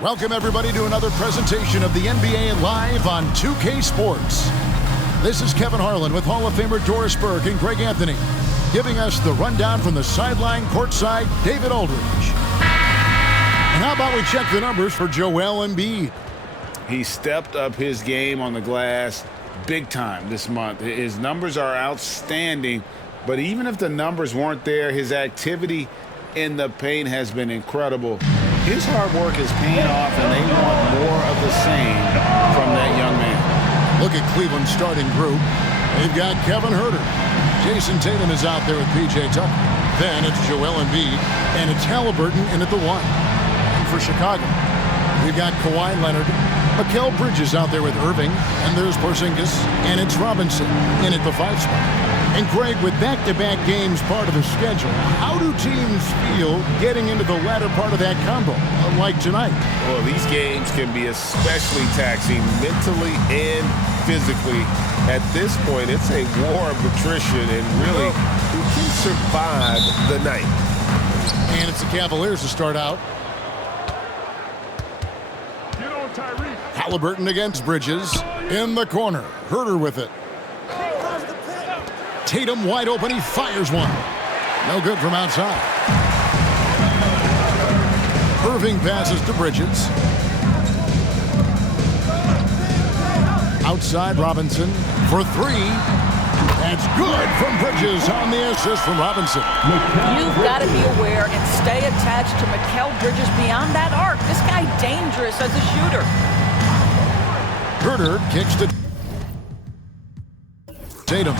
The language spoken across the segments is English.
Welcome, everybody, to another presentation of the NBA Live on 2K Sports. This is Kevin Harlan with Hall of Famer Doris Burke and Greg Anthony, giving us the rundown from the sideline courtside, David Aldridge. And how about we check the numbers for Joel Embiid? He stepped up his game on the glass big time this month. His numbers are outstanding, but even if the numbers weren't there, his activity in the paint has been incredible. His hard work is paying off, and they want more of the same from that young man. Look at Cleveland's starting group. They've got Kevin Huerter. Jason Tatum is out there with P.J. Tucker. Then it's Joel Embiid, and it's Halliburton in at the 1. And for Chicago, we've got Kawhi Leonard, Mikal Bridges out there with Irving, and there's Porzingis, and it's Robinson in at the 5 spot. And Greg, with back-to-back games part of the schedule, how do teams feel getting into the latter part of that combo, like tonight? Well, these games can be especially taxing mentally and physically. At this point, it's a war of attrition, and really, who can survive the night? And it's the Cavaliers to start out. Halliburton against Bridges in the corner. Huerter with it. Tatum wide open. He fires one. No good from outside. Irving passes to Bridges. Outside Robinson for 3. That's good from Bridges on the assist from Robinson. You've got to be aware and stay attached to Mikal Bridges beyond that arc. This guy dangerous as a shooter. Huerter kicks to Tatum.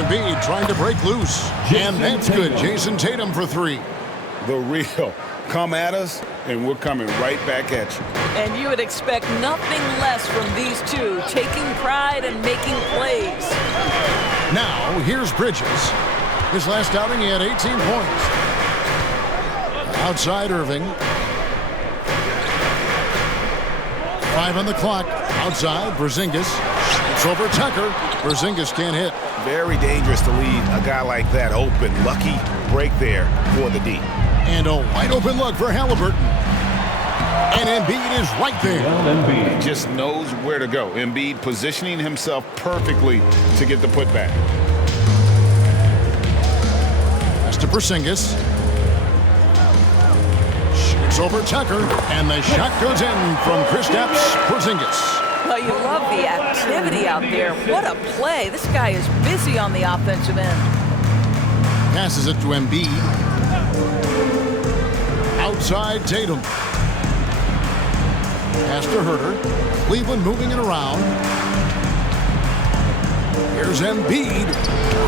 Embiid trying to break loose. And that's good. Jason Tatum for 3. The real. Come at us, and we're coming right back at you. And you would expect nothing less from these two, taking pride and making plays. Now, here's Bridges. His last outing, he had 18 points. Outside Irving. 5 on the clock. Outside, Porzingis. It's over Tucker. Porzingis can't hit. Very dangerous to leave a guy like that open. Lucky break there for the D. And a wide open look for Halliburton. And Embiid is right there. He just knows where to go. Embiid positioning himself perfectly to get the putback. That's to Porzingis. Shoots over Tucker. And the shot goes in from Kristaps Porzingis. Well, you love the activity out there. What a play. This guy is busy on the offensive end. Passes it to Embiid. Outside Tatum. Pass to Huerter. Cleveland moving it around. Here's Embiid.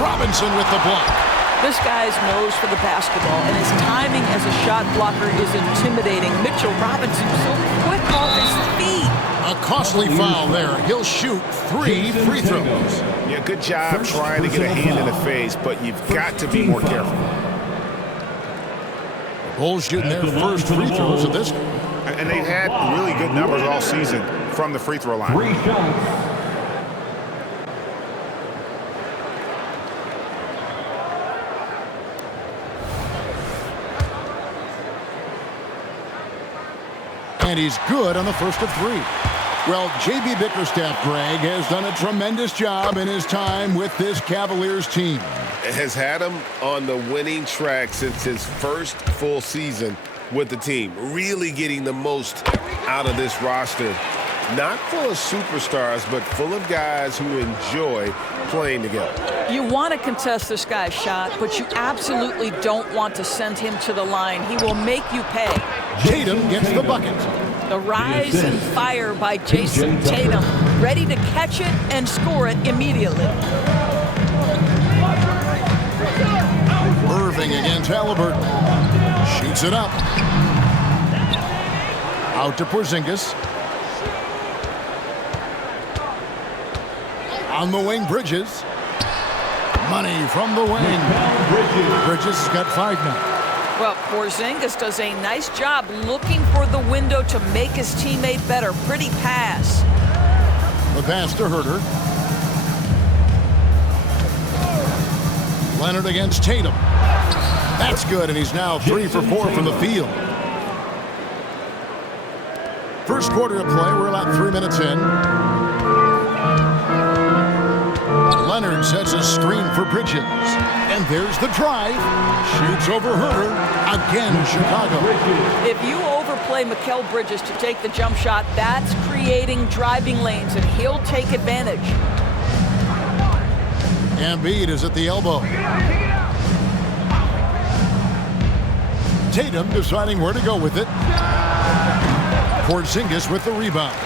Robinson with the block. This guy's nose for the basketball, and his timing as a shot blocker is intimidating. Mitchell Robinson so quick off his feet. A costly foul there. He'll shoot 3 free throws. Yeah, good job trying to get a hand in the face, but you've got to be more careful. Bulls shooting their first free throws of this. And they've had really good numbers all season from the free throw line. 3 shots. And he's good on the first of 3. Well, J.B. Bickerstaff, Greg, has done a tremendous job in his time with this Cavaliers team. Has had him on the winning track since his first full season with the team. Really getting the most out of this roster. Not full of superstars, but full of guys who enjoy playing together. You want to contest this guy's shot, but you absolutely don't want to send him to the line. He will make you pay. Tatum gets the bucket. The rise and fire by Jason Tatum, ready to catch it and score it immediately. Irving against Halliburton. Shoots it up. Out to Porzingis. On the wing, Bridges. Money from the wing. Bridges has got 5 now. Well, Porzingis does a nice job looking for the window to make his teammate better. Pretty pass. The pass to Huerter. Leonard against Tatum. That's good, and he's now 3 for 4 from the field. First quarter of play, we're about 3 minutes in. Leonard sets a screen for Bridges. And there's the drive. Shoots over Herter. Again, Chicago. If you overplay Mikal Bridges to take the jump shot, that's creating driving lanes, and he'll take advantage. Embiid is at the elbow. Tatum deciding where to go with it. Porzingis with the rebound.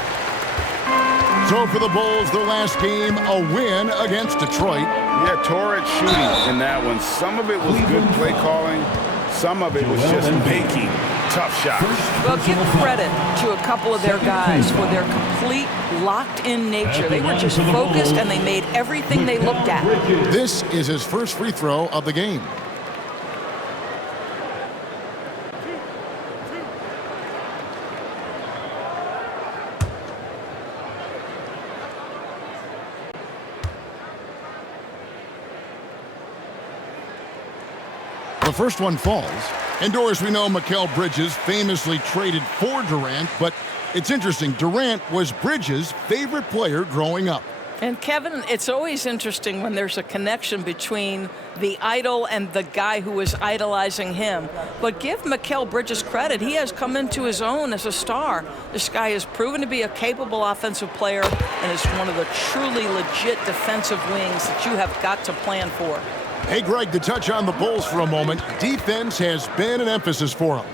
So for the Bulls, their last game, a win against Detroit. Yeah, torrid shooting in that one. Some of it was good play calling. Some of it was just making tough shots. Well, give credit to a couple of their guys for their complete locked-in nature. They were just focused, and they made everything they looked at. This is his first free throw of the game. The first one falls. And Doris, we know Mikal Bridges famously traded for Durant, but it's interesting. Durant was Bridges' favorite player growing up. And Kevin, it's always interesting when there's a connection between the idol and the guy who is idolizing him. But give Mikal Bridges credit. He has come into his own as a star. This guy has proven to be a capable offensive player and is one of the truly legit defensive wings that you have got to plan for. Hey, Greg, to touch on the Bulls for a moment, defense has been an emphasis for them.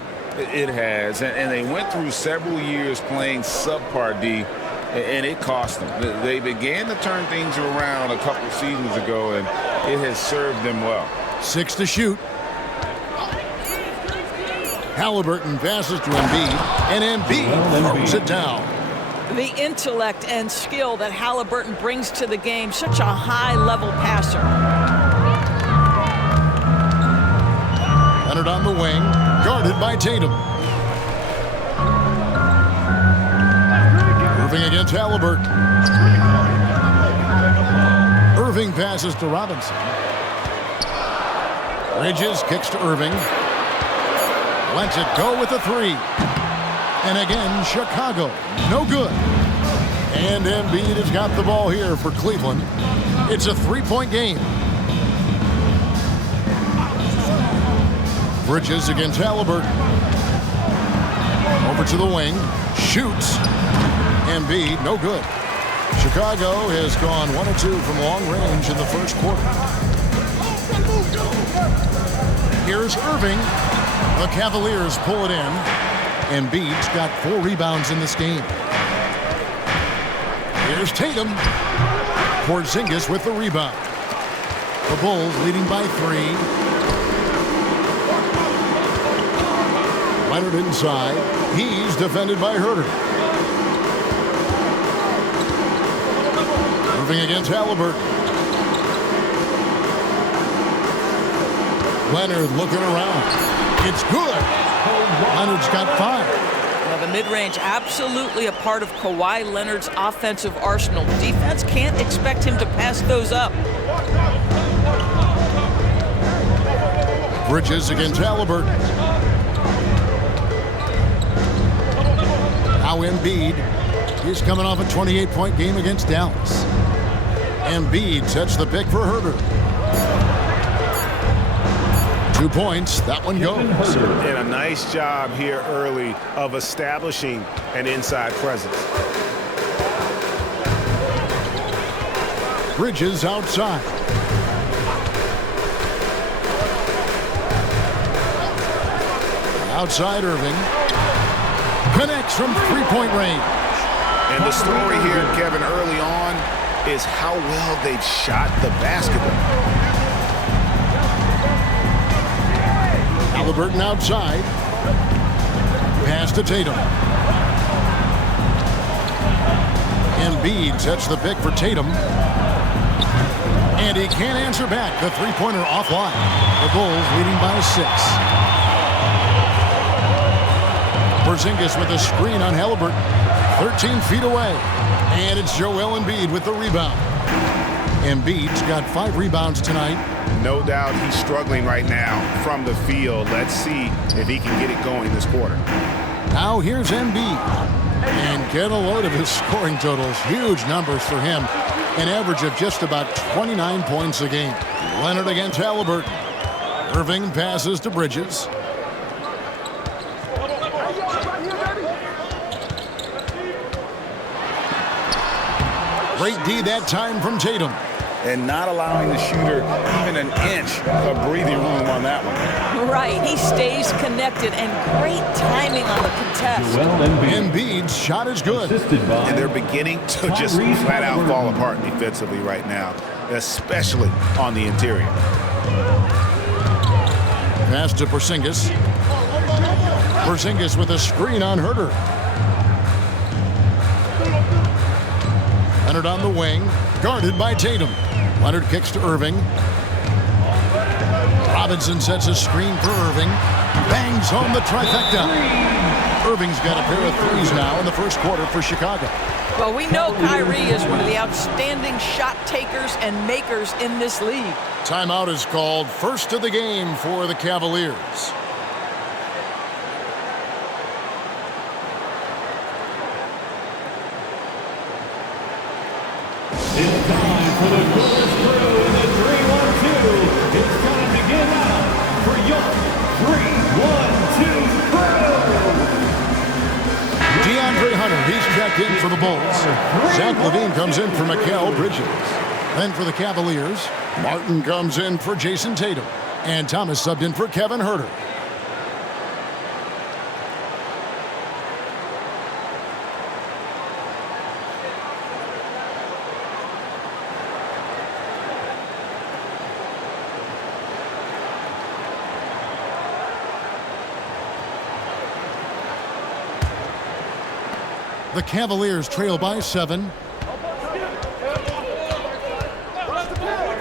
It has, and they went through several years playing subpar D, and it cost them. They began to turn things around a couple seasons ago, and it has served them well. 6 to shoot. Halliburton passes to Embiid, and Embiid throws it down. The intellect and skill that Halliburton brings to the game, such a high-level passer. Leonard on the wing, guarded by Tatum. Irving against Halliburton. Irving passes to Robinson. Bridges kicks to Irving. Lets it go with the three. And again, Chicago, no good. And Embiid has got the ball here for Cleveland. It's a three-point game. Bridges against Halliburton. Over to the wing. Shoots. Embiid, no good. Chicago has gone 1 of 2 from long range in the first quarter. Here's Irving. The Cavaliers pull it in. Embiid's got 4 rebounds in this game. Here's Tatum. Porzingis with the rebound. The Bulls leading by 3. Leonard inside. He's defended by Herter. Moving against Halliburton. Leonard looking around. It's good. Leonard's got 5. Well, the mid-range absolutely a part of Kawhi Leonard's offensive arsenal. Defense can't expect him to pass those up. Bridges against Halliburton. Now Embiid is coming off a 28-point game against Dallas. Embiid sets the pick for Herter. 2 points, that one goes. And a nice job here early of establishing an inside presence. Bridges outside. Outside Irving. Connects from three-point range. And the story here, Kevin, early on is how well they've shot the basketball. Halliburton outside. Pass to Tatum. Embiid sets the pick for Tatum. And he can't answer back. The three-pointer offline. The Bulls leading by 6. Porzingis with a screen on Halliburton. 13 feet away. And it's Joel Embiid with the rebound. Embiid's got 5 rebounds tonight. No doubt he's struggling right now from the field. Let's see if he can get it going this quarter. Now here's Embiid. And get a load of his scoring totals. Huge numbers for him. An average of just about 29 points a game. Leonard against Halliburton. Irving passes to Bridges. Great D that time from Tatum. And not allowing the shooter even an inch of breathing room on that one. Right, he stays connected, and great timing on the contest. Embiid's shot is good. And they're beginning to just flat out fall apart defensively right now, especially on the interior. Pass to Porzingis. Porzingis with a screen on Herter. Leonard on the wing, guarded by Tatum. Leonard kicks to Irving. Robinson sets a screen for Irving. Bangs home the trifecta. Irving's got a pair of threes now in the first quarter for Chicago. Well, we know Kyrie is one of the outstanding shot takers and makers in this league. Timeout is called. First of the game for the Cavaliers. It's time for the chorus crew in the 3-1-2. It's time to get out for your 3-1-2 crew. DeAndre Hunter, he's checked in for the Bulls. Zach LaVine comes in for Mikal Bridges. Then for the Cavaliers, Martin comes in for Jason Tatum. And Thomas subbed in for Kevin Herter. The Cavaliers trail by 7.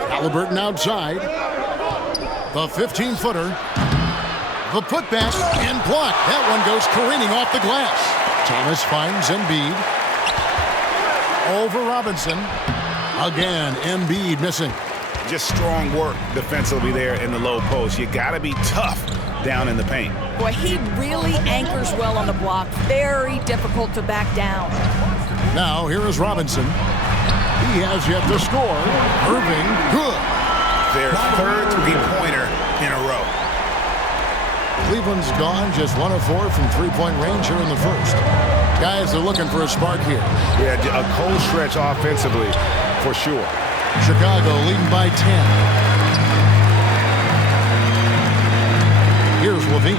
Halliburton outside. The 15-footer. The putback and block. That one goes careening off the glass. Thomas finds Embiid. Over Robinson. Again, Embiid missing. Just strong work defensively there in the low post. You got to be tough down in the paint. Boy, he really anchors well on the block. Very difficult to back down. Now, here is Robinson. He has yet to score. Irving, good. Their third three-pointer in a row. Cleveland's gone just 1 of 4 from three-point range here in the first. Guys are looking for a spark here. Yeah, a cold stretch offensively for sure. Chicago leading by 10. Here's LaVine.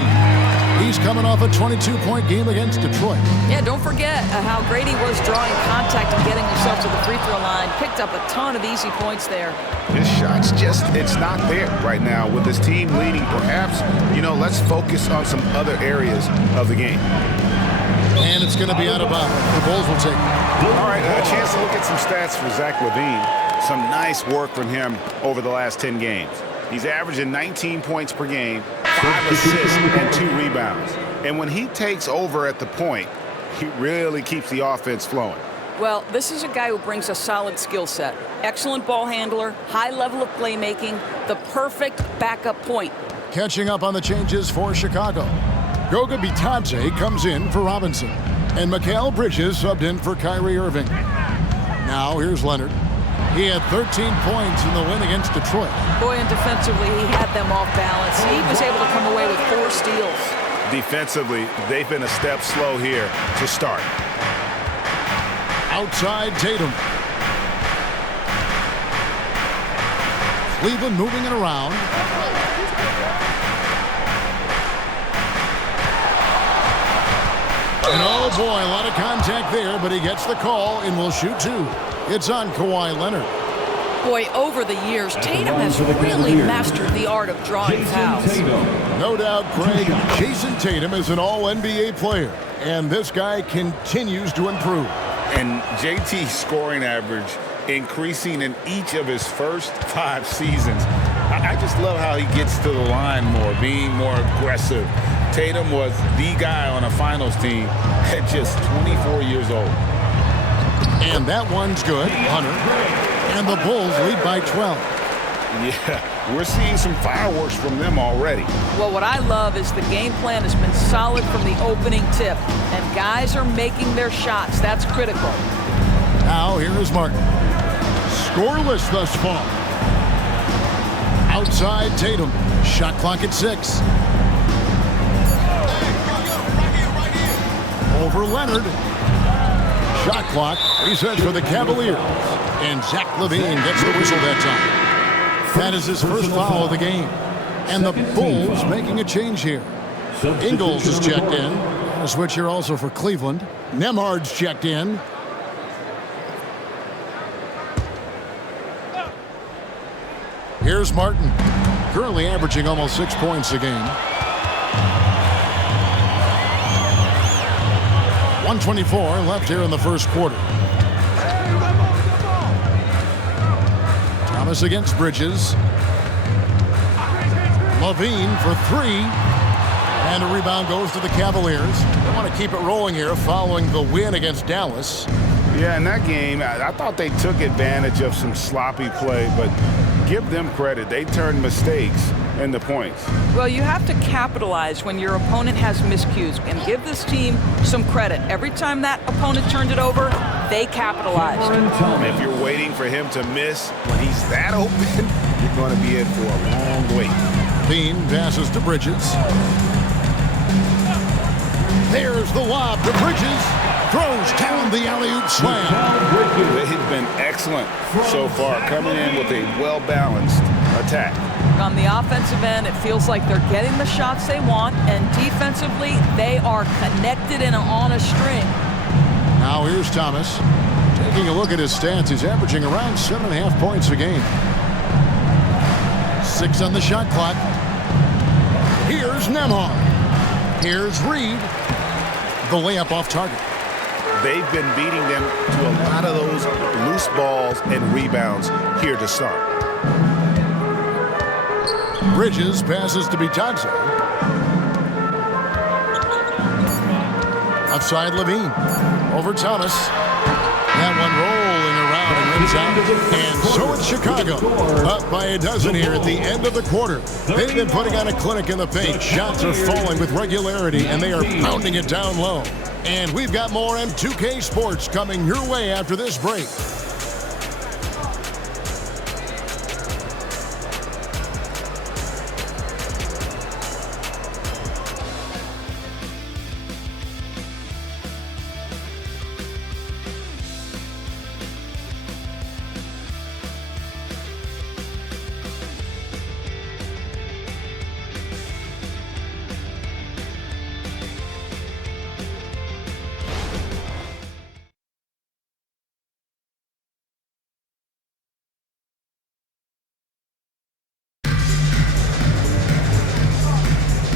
He's coming off a 22-point game against Detroit. Yeah, don't forget how great he was drawing contact and getting himself to the free throw line. Picked up a ton of easy points there. His shot's just, it's not there right now with his team leading. Perhaps, let's focus on some other areas of the game. And it's going to be out of bounds. The Bulls will take it. All right, a chance to look at some stats for Zach LaVine. Some nice work from him over the last 10 games. He's averaging 19 points per game, 5 assists, and 2 rebounds. And when he takes over at the point, he really keeps the offense flowing. Well, this is a guy who brings a solid skill set. Excellent ball handler, high level of playmaking, the perfect backup point. Catching up on the changes for Chicago. Goga Bitadze comes in for Robinson. And Mikal Bridges subbed in for Kyrie Irving. Now here's Leonard. He had 13 points in the win against Detroit. Boy, and defensively, he had them off balance. He was able to come away with 4 steals. Defensively, they've been a step slow here to start. Outside Tatum. Cleveland moving it around. And oh boy, a lot of contact there, but he gets the call and will shoot 2. It's on Kawhi Leonard. Boy, over the years, Tatum has really mastered the art of drawing fouls. No doubt, Craig, Jason Tatum is an all-NBA player, and this guy continues to improve. And JT's scoring average increasing in each of his first 5 seasons. I just love how he gets to the line more, being more aggressive. Tatum was the guy on a finals team at just 24 years old. And that one's good, Hunter. And the Bulls lead by 12. Yeah, We're seeing some fireworks from them already. Well, what I love is the game plan has been solid from the opening tip, and guys are making their shots. That's critical. Now here is Martin. Scoreless thus far. Outside Tatum. Shot clock at 6. Over Leonard. Shot clock resets for the Cavaliers. And Zach LaVine gets the whistle that time. That is his first foul of the game. And the Bulls making a change here. Ingles is checked in. A switch here also for Cleveland. Nembhard's checked in. Here's Martin, currently averaging almost 6 points a game. 124 left here in the first quarter. Thomas against Bridges. LaVine for 3. And a rebound goes to the Cavaliers. They want to keep it rolling here following the win against Dallas. Yeah, in that game, I thought they took advantage of some sloppy play, but give them credit. They turned mistakes into points. Well, you have to capitalize when your opponent has miscues and give this team some credit. Every time that opponent turned it over, they capitalized. If you're waiting for him to miss when he's that open, you're going to be in for a long wait. Bean passes to Bridges. There's the lob to Bridges. Throws down the alley-oop slam. They've been excellent so far, coming in with a well-balanced attack. On the offensive end, it feels like they're getting the shots they want, and defensively, they are connected and on a string. Now here's Thomas. Taking a look at his stats, he's averaging around 7.5 points a game. 6 on the shot clock. Here's Nembhard. Here's Reed. The layup off target. They've been beating them to a lot of those loose balls and rebounds here to start. Bridges passes to Bitadze. Outside LaVine. Over Thomas. That one rolling around and rims out. And so it's Chicago. Up by a dozen here at the end of the quarter. They've been putting on a clinic in the paint. Shots are falling with regularity, and they are pounding it down low. And we've got more M2K Sports coming your way after this break.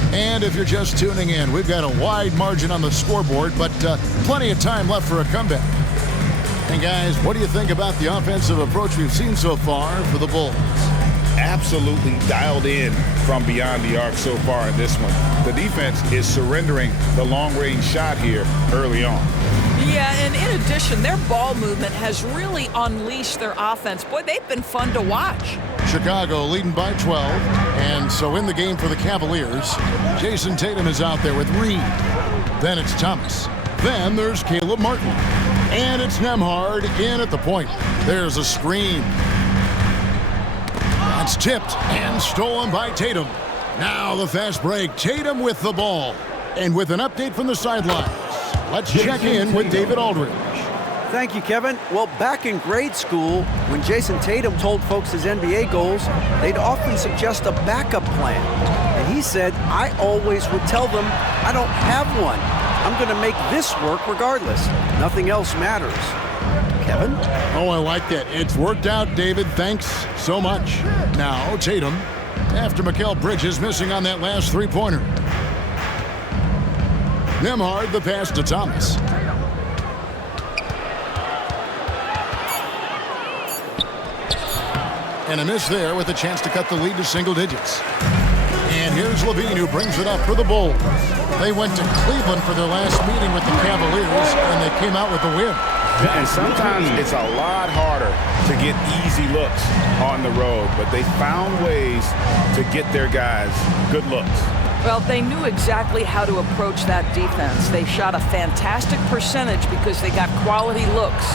And if you're just tuning in, we've got a wide margin on the scoreboard, but plenty of time left for a comeback. And guys, what do you think about the offensive approach we've seen so far for the Bulls? Absolutely dialed in from beyond the arc so far in this one. The defense is surrendering the long-range shot here early on. Yeah, and in addition, their ball movement has really unleashed their offense. Boy, they've been fun to watch. Chicago leading by 12, and so in the game for the Cavaliers, Jason Tatum is out there with Reed. Then it's Thomas. Then there's Caleb Martin. And it's Nembhard in at the point. There's a screen. That's tipped and stolen by Tatum. Now the fast break. Tatum with the ball. And with an update from the sidelines, let's check in with David Aldridge. Thank you, Kevin. Well, back in grade school, when Jason Tatum told folks his NBA goals, they'd often suggest a backup plan. And he said, I always would tell them, I don't have one. I'm going to make this work regardless. Nothing else matters. Kevin? Oh, I like that. It's worked out, David. Thanks so much. Now, Tatum, after Mikal Bridges missing on that last three-pointer. Nembhard, the pass to Thomas. And a miss there with a chance to cut the lead to single digits. And here's LaVine who brings it up for the Bulls. They went to Cleveland for their last meeting with the Cavaliers, and they came out with a win. And sometimes it's a lot harder to get easy looks on the road, but they found ways to get their guys good looks. Well, they knew exactly how to approach that defense. They shot a fantastic percentage because they got quality looks.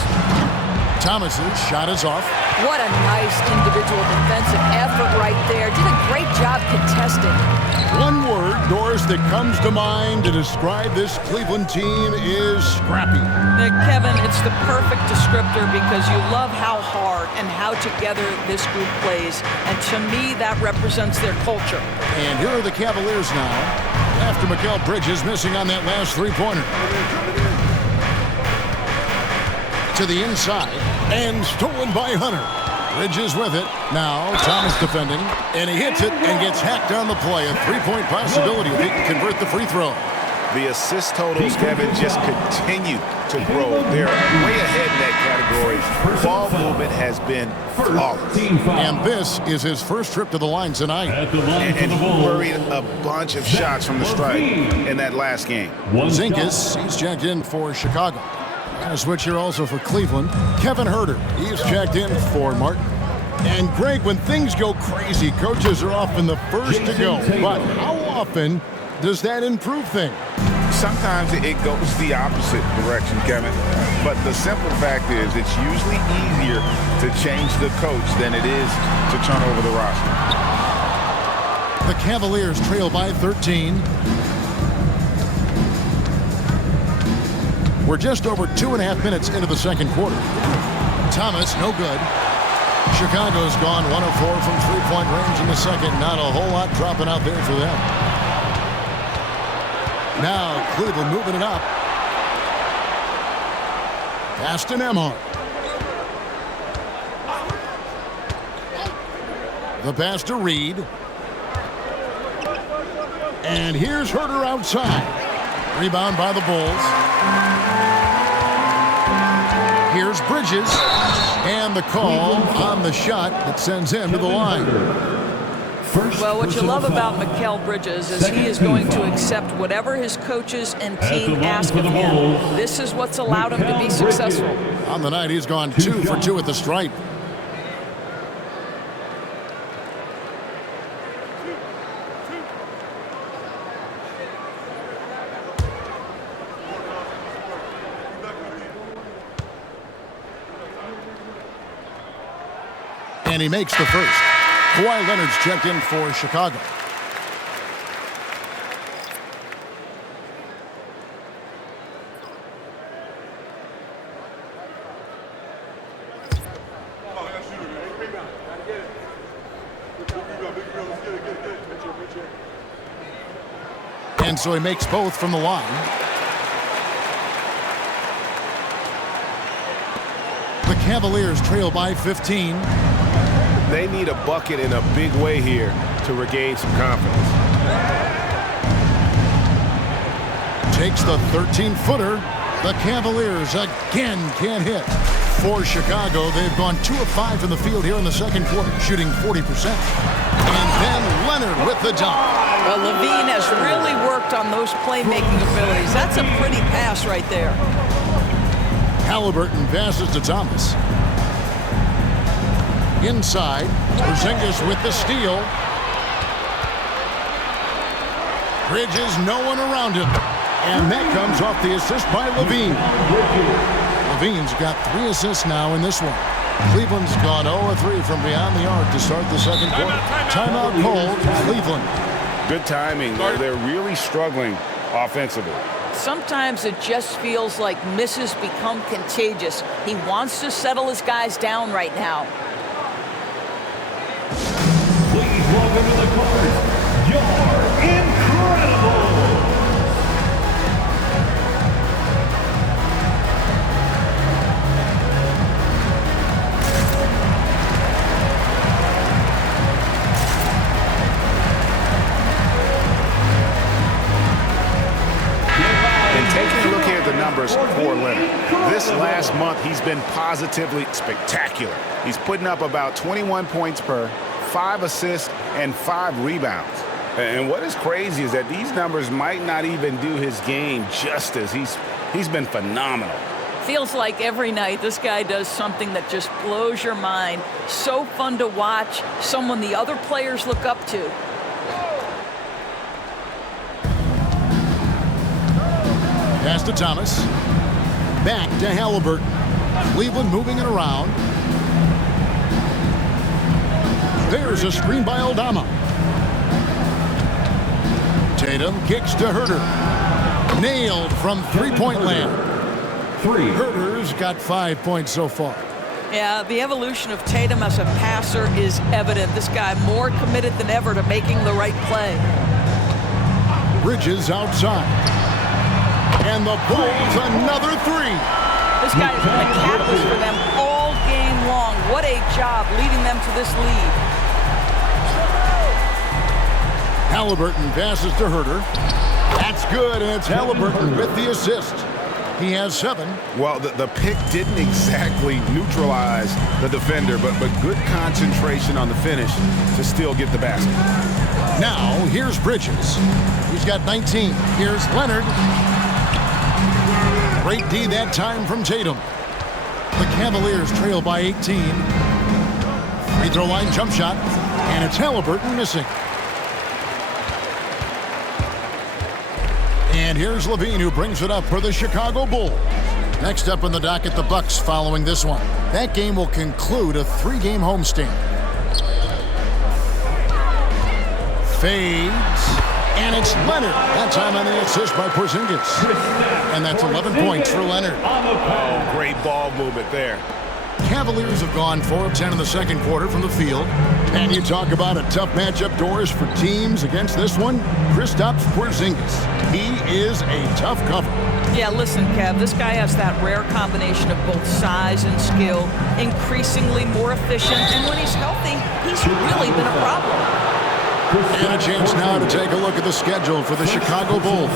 Thomas's shot is off. What a nice individual defensive effort right there. Did a great job contesting. One word, Doris, that comes to mind to describe this Cleveland team is scrappy. Kevin, it's the perfect descriptor because you love how hard and how together this group plays. And to me, that represents their culture. And here are the Cavaliers now, after Mikal Bridges missing on that last three-pointer. To the inside, and stolen by Hunter. Bridges with it. Now, Thomas defending, and he hits it and gets hacked on the play. A three-point possibility if he can convert the free throw. The assist totals, Kevin, just continue to grow. They're way ahead in that category. Ball movement has been flawless. And this is his first trip to the line tonight. And he worried a bunch of shots from the stripe in that last game. Zinkas, he's checked in for Chicago. And a switch here also for Cleveland. Kevin Herter, he's checked in for Martin. And Greg, when things go crazy, coaches are often the first to go. But how often does that improve things? Sometimes it goes the opposite direction, Kevin. But the simple fact is it's usually easier to change the coach than it is to turn over the roster. The Cavaliers trail by 13. We're just over 2.5 minutes into the second quarter. Thomas, no good. Chicago's gone 1 of 4 from three-point range in the second. Not a whole lot dropping out there for them. Now Cleveland moving it up. Pass to Nembhard. The pass to Reed. And here's Herter outside. Rebound by the Bulls. Here's Bridges. And the call on the shot that sends him to the line. Well, what you love about Mikal Bridges is he is going to accept whatever his coaches and team ask of him. This is what's allowed him to be successful. On the night, he's gone 2 for 2 at the stripe. And he makes the first. Kawhi Leonard's checked in for Chicago. And so he makes both from the line. The Cavaliers trail by 15. They need a bucket in a big way here to regain some confidence. Takes the 13-footer. The Cavaliers again can't hit. For Chicago, they've gone 2 of 5 from the field here in the second quarter, shooting 40%. And then Leonard with the dunk. Well, Levine has really worked on those playmaking abilities. That's a pretty pass right there. Halliburton passes to Thomas. Inside, Porzingis with the steal. Bridges, no one around him. And that comes off the assist by Levine. Levine's got 3 assists now in this one. Cleveland's gone 0-3 from beyond the arc to start the second quarter. Timeout called, Cleveland. Good timing. They're really struggling offensively. Sometimes it just feels like misses become contagious. He wants to settle his guys down right now. Please welcome to the court, your incredible. Taking a look here at the numbers for Leonard. This last month, he's been positively spectacular. He's putting up about 21 points per, 5 assists, and 5 rebounds. And what is crazy is that these numbers might not even do his game justice. He's been phenomenal. Feels like every night this guy does something that just blows your mind. So fun to watch, someone the other players look up to. Pass to Thomas. Back to Halliburton. Cleveland moving it around. There's a screen by Aldama. Tatum kicks to Herter. Nailed from three-point land. Herter's got 5 points so far. Yeah, the evolution of Tatum as a passer is evident. This guy more committed than ever to making the right play. Bridges outside. And the Bulls another three. This guy has been a catalyst for them all game long. What a job leading them to this lead. Halliburton passes to Herter. That's good, and it's Halliburton with the assist. He has 7. Well, the pick didn't exactly neutralize the defender, but good concentration on the finish to still get the basket. Now, here's Bridges. He's got 19. Here's Leonard. Great D that time from Tatum. The Cavaliers trail by 18. Free throw line jump shot, and it's Halliburton missing. And here's Levine, who brings it up for the Chicago Bulls. Next up in the docket, the Bucks following this one. That game will conclude a 3-game homestand. Fades, and it's Leonard. That time on the assist by Porzingis. And that's 11 points for Leonard. Oh, great ball movement there. Cavaliers have gone 4 of 10 in the second quarter from the field. And you talk about a tough matchup, Doris, for teams against this one. Kristaps Porzingis. He is a tough cover. Yeah, listen, Kev, this guy has that rare combination of both size and skill, increasingly more efficient, and when he's healthy, he's really been a problem. And a chance now to take a look at the schedule for the Chicago Bulls.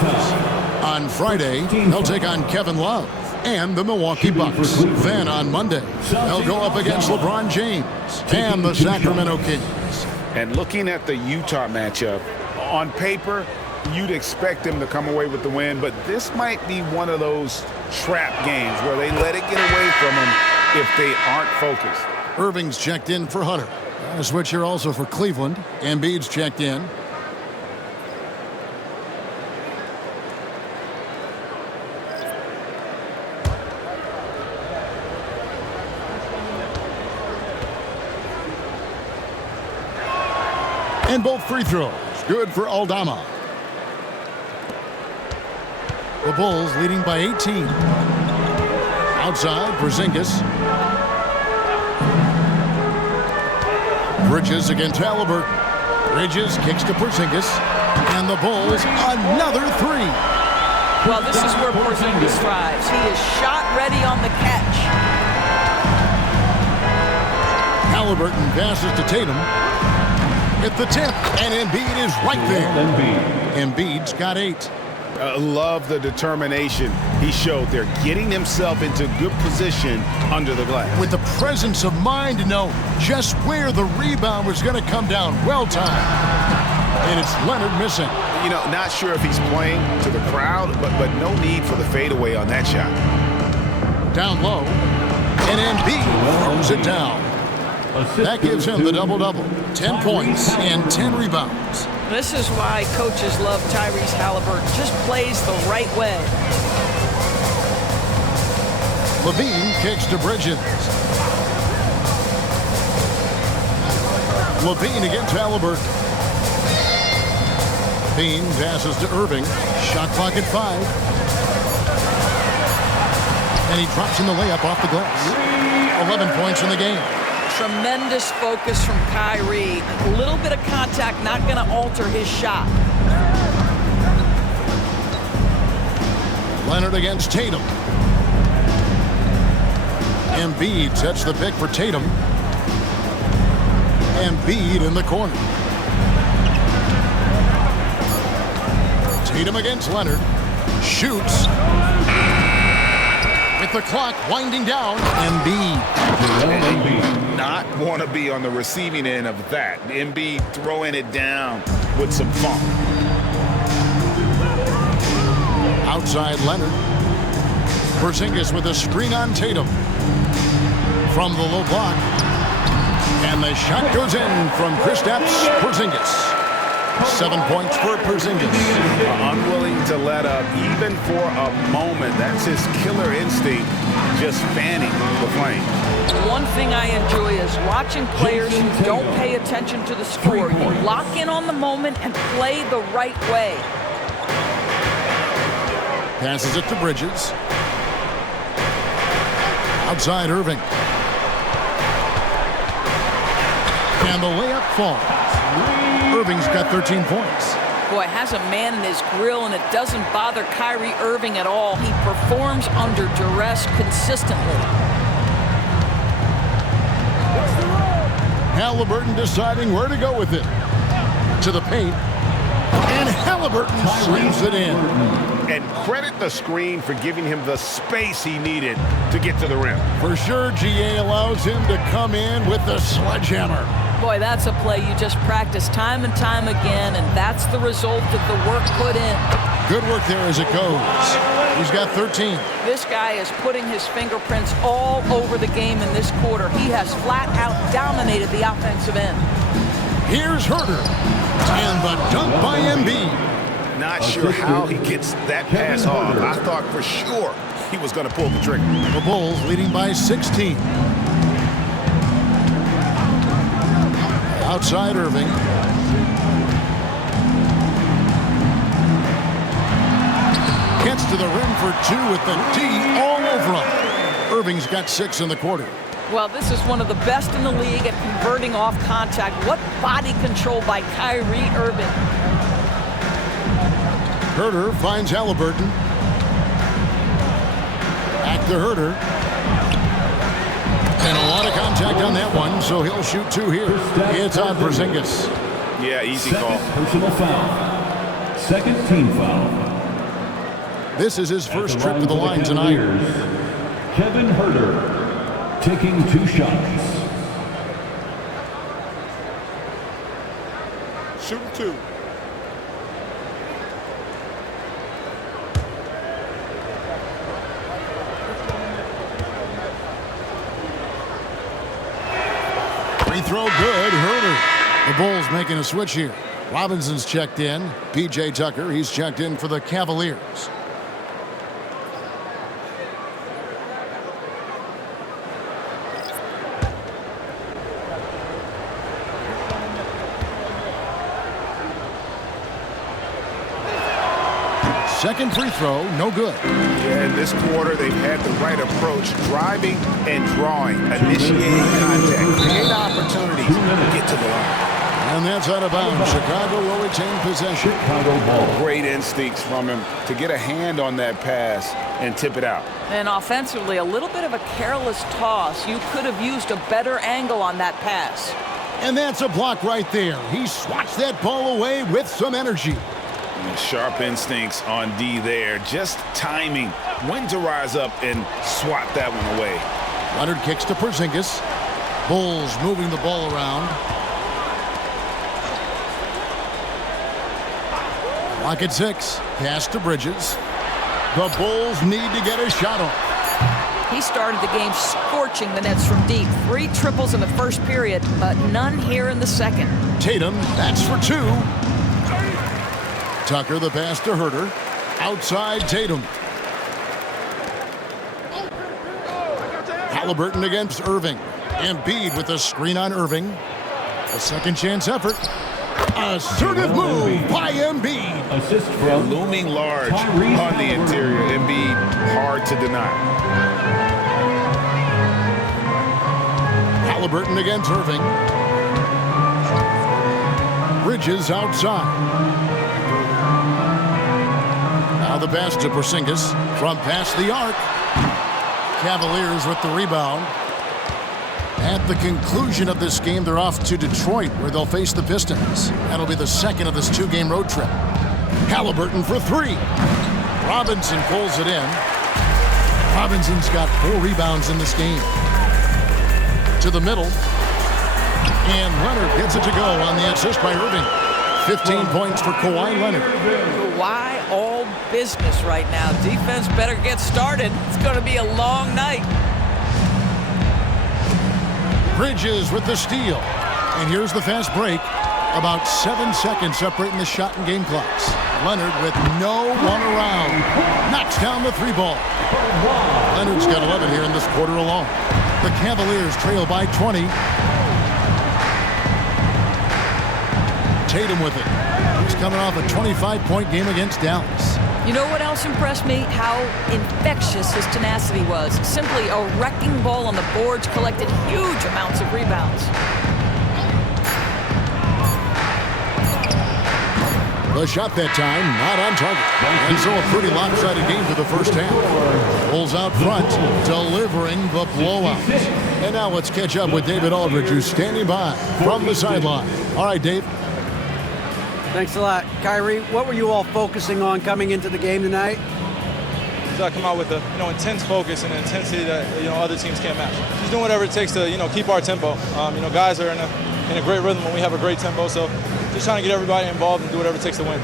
On Friday, they'll take on Kevin Love and the Milwaukee Bucks. Then on Monday, they'll go up against LeBron James and the Sacramento Kings. And looking at the Utah matchup, on paper, you'd expect them to come away with the win, but this might be one of those trap games where they let it get away from them if they aren't focused. Irving's checked in for Hunter. A switcher also for Cleveland. Embiid's checked in. And both free throws. Good for Aldama. The Bulls leading by 18. Outside, Porzingis. Bridges against Halliburton. Bridges kicks to Porzingis. And the Bulls another 3. Well, this is where Porzingis thrives. He is shot ready on the catch. Halliburton passes to Tatum. At the tip, and Embiid is right there. Embiid's got 8. Love the determination he showed there, getting himself into good position under the glass. With the presence of mind to know just where the rebound was going to come down. Well timed. And it's Leonard missing. You know, not sure if he's playing to the crowd, but no need for the fadeaway on that shot. Down low, and Embiid throws it down. That gives him the double-double. 10 points and 10 rebounds. This is why coaches love Tyrese Halliburton. Just plays the right way. Levine kicks to Bridges. Levine against Halliburton. Bean passes to Irving. Shot clock at 5. And he drops in the layup off the glass. 11 points in the game. Tremendous focus from Kyrie. A little bit of contact not going to alter his shot. Leonard against Tatum. Embiid sets the pick for Tatum. Embiid in the corner. Tatum against Leonard. Shoots. With the clock winding down, Embiid. Not want to be on the receiving end of that. Embiid throwing it down with some funk. Outside Leonard. Porzingis with a screen on Tatum. From the low block. And the shot goes in from Kristaps Porzingis. 7 points for Porzingis. Unwilling to let up even for a moment. That's his killer instinct, just fanning the flame. One thing I enjoy is watching players who don't pay attention to the score. You lock in on the moment and play the right way. Passes it to Bridges. Outside Irving. And the layup falls. Irving's got 13 points. Boy, has a man in his grill, and it doesn't bother Kyrie Irving at all. He performs under duress consistently. Halliburton deciding where to go with it. To the paint. And Halliburton slams it in. And credit the screen for giving him the space he needed to get to the rim. For sure, GA allows him to come in with the sledgehammer. Boy, that's a play you just practice time and time again, and that's the result of the work put in. Good work there as it goes. He's got 13. This guy is putting his fingerprints all over the game in this quarter. He has flat out dominated the offensive end. Here's Herter. And the dunk by Embiid. Not sure how he gets that pass off. I thought for sure he was going to pull the trigger. The Bulls leading by 16. Outside Irving. Gets to the rim for two with the D all over him. Irving's got 6 in the quarter. Well, this is one of the best in the league at converting off contact. What body control by Kyrie Irving. Herter finds Halliburton. Back to Herter. And a lot of contact on that one, so he'll shoot 2 here. It's on Porzingis. Yeah, easy Second call. personal foul. Second team foul. This is his first trip to the line tonight. Kevin Herter taking 2 shots. Shoot 2. Free throw good. Herter. The Bulls making a switch here. Robinson's checked in. P.J. Tucker, he's checked in for the Cavaliers. Second free throw, no good. Yeah, in this quarter, they've had the right approach, driving and drawing, initiating contact, create opportunities, get to the line. And that's out of bounds. Chicago will retain possession. Chicago ball. Great instincts from him to get a hand on that pass and tip it out. And offensively, a little bit of a careless toss. You could have used a better angle on that pass. And that's a block right there. He swats that ball away with some energy. Sharp instincts on D there. Just timing when to rise up and swat that one away. Leonard kicks to Porzingis. Bulls moving the ball around. Clock at 6. Pass to Bridges. The Bulls need to get a shot off. He started the game scorching the Nets from deep. 3 triples in the first period, but none here in the second. Tatum, that's for 2. Tucker, the pass to Herter. Outside Tatum. Halliburton against Irving. Embiid with a screen on Irving. A second chance effort. Assertive move by Embiid. Assist from Looming large on the interior. Embiid, hard to deny. Halliburton against Irving. Bridges outside. Now the pass to Porzingis from past the arc. Cavaliers with the rebound. At the conclusion of this game, they're off to Detroit, where they'll face the Pistons. That'll be the second of this 2-game road trip. Halliburton for 3. Robinson pulls it in. Robinson's got 4 rebounds in this game. To the middle. And Leonard gets it to go on the assist by Irving. 15 points for Kawhi Leonard. Kawhi all business right now. Defense better get started. It's going to be a long night. Bridges with the steal. And here's the fast break. About 7 seconds separating the shot and game clocks. Leonard with no one around. Knocks down the 3 ball. Leonard's got 11 here in this quarter alone. The Cavaliers trail by 20. Tatum with it. He's coming off a 25-point game against Dallas. You know what else impressed me? How infectious his tenacity was. Simply a wrecking ball on the boards, collected huge amounts of rebounds. The shot that time, not on target. And so a pretty lopsided game for the first half. Bulls out front, delivering the blowout. And now let's catch up with David Aldridge, who's standing by from the sideline. All right, Dave. Thanks a lot. Kyrie, what were you all focusing on coming into the game tonight? So I come out with a intense focus and intensity that other teams can't match. Just doing whatever it takes to keep our tempo. Guys are in a great rhythm when we have a great tempo. So just trying to get everybody involved and do whatever it takes to win.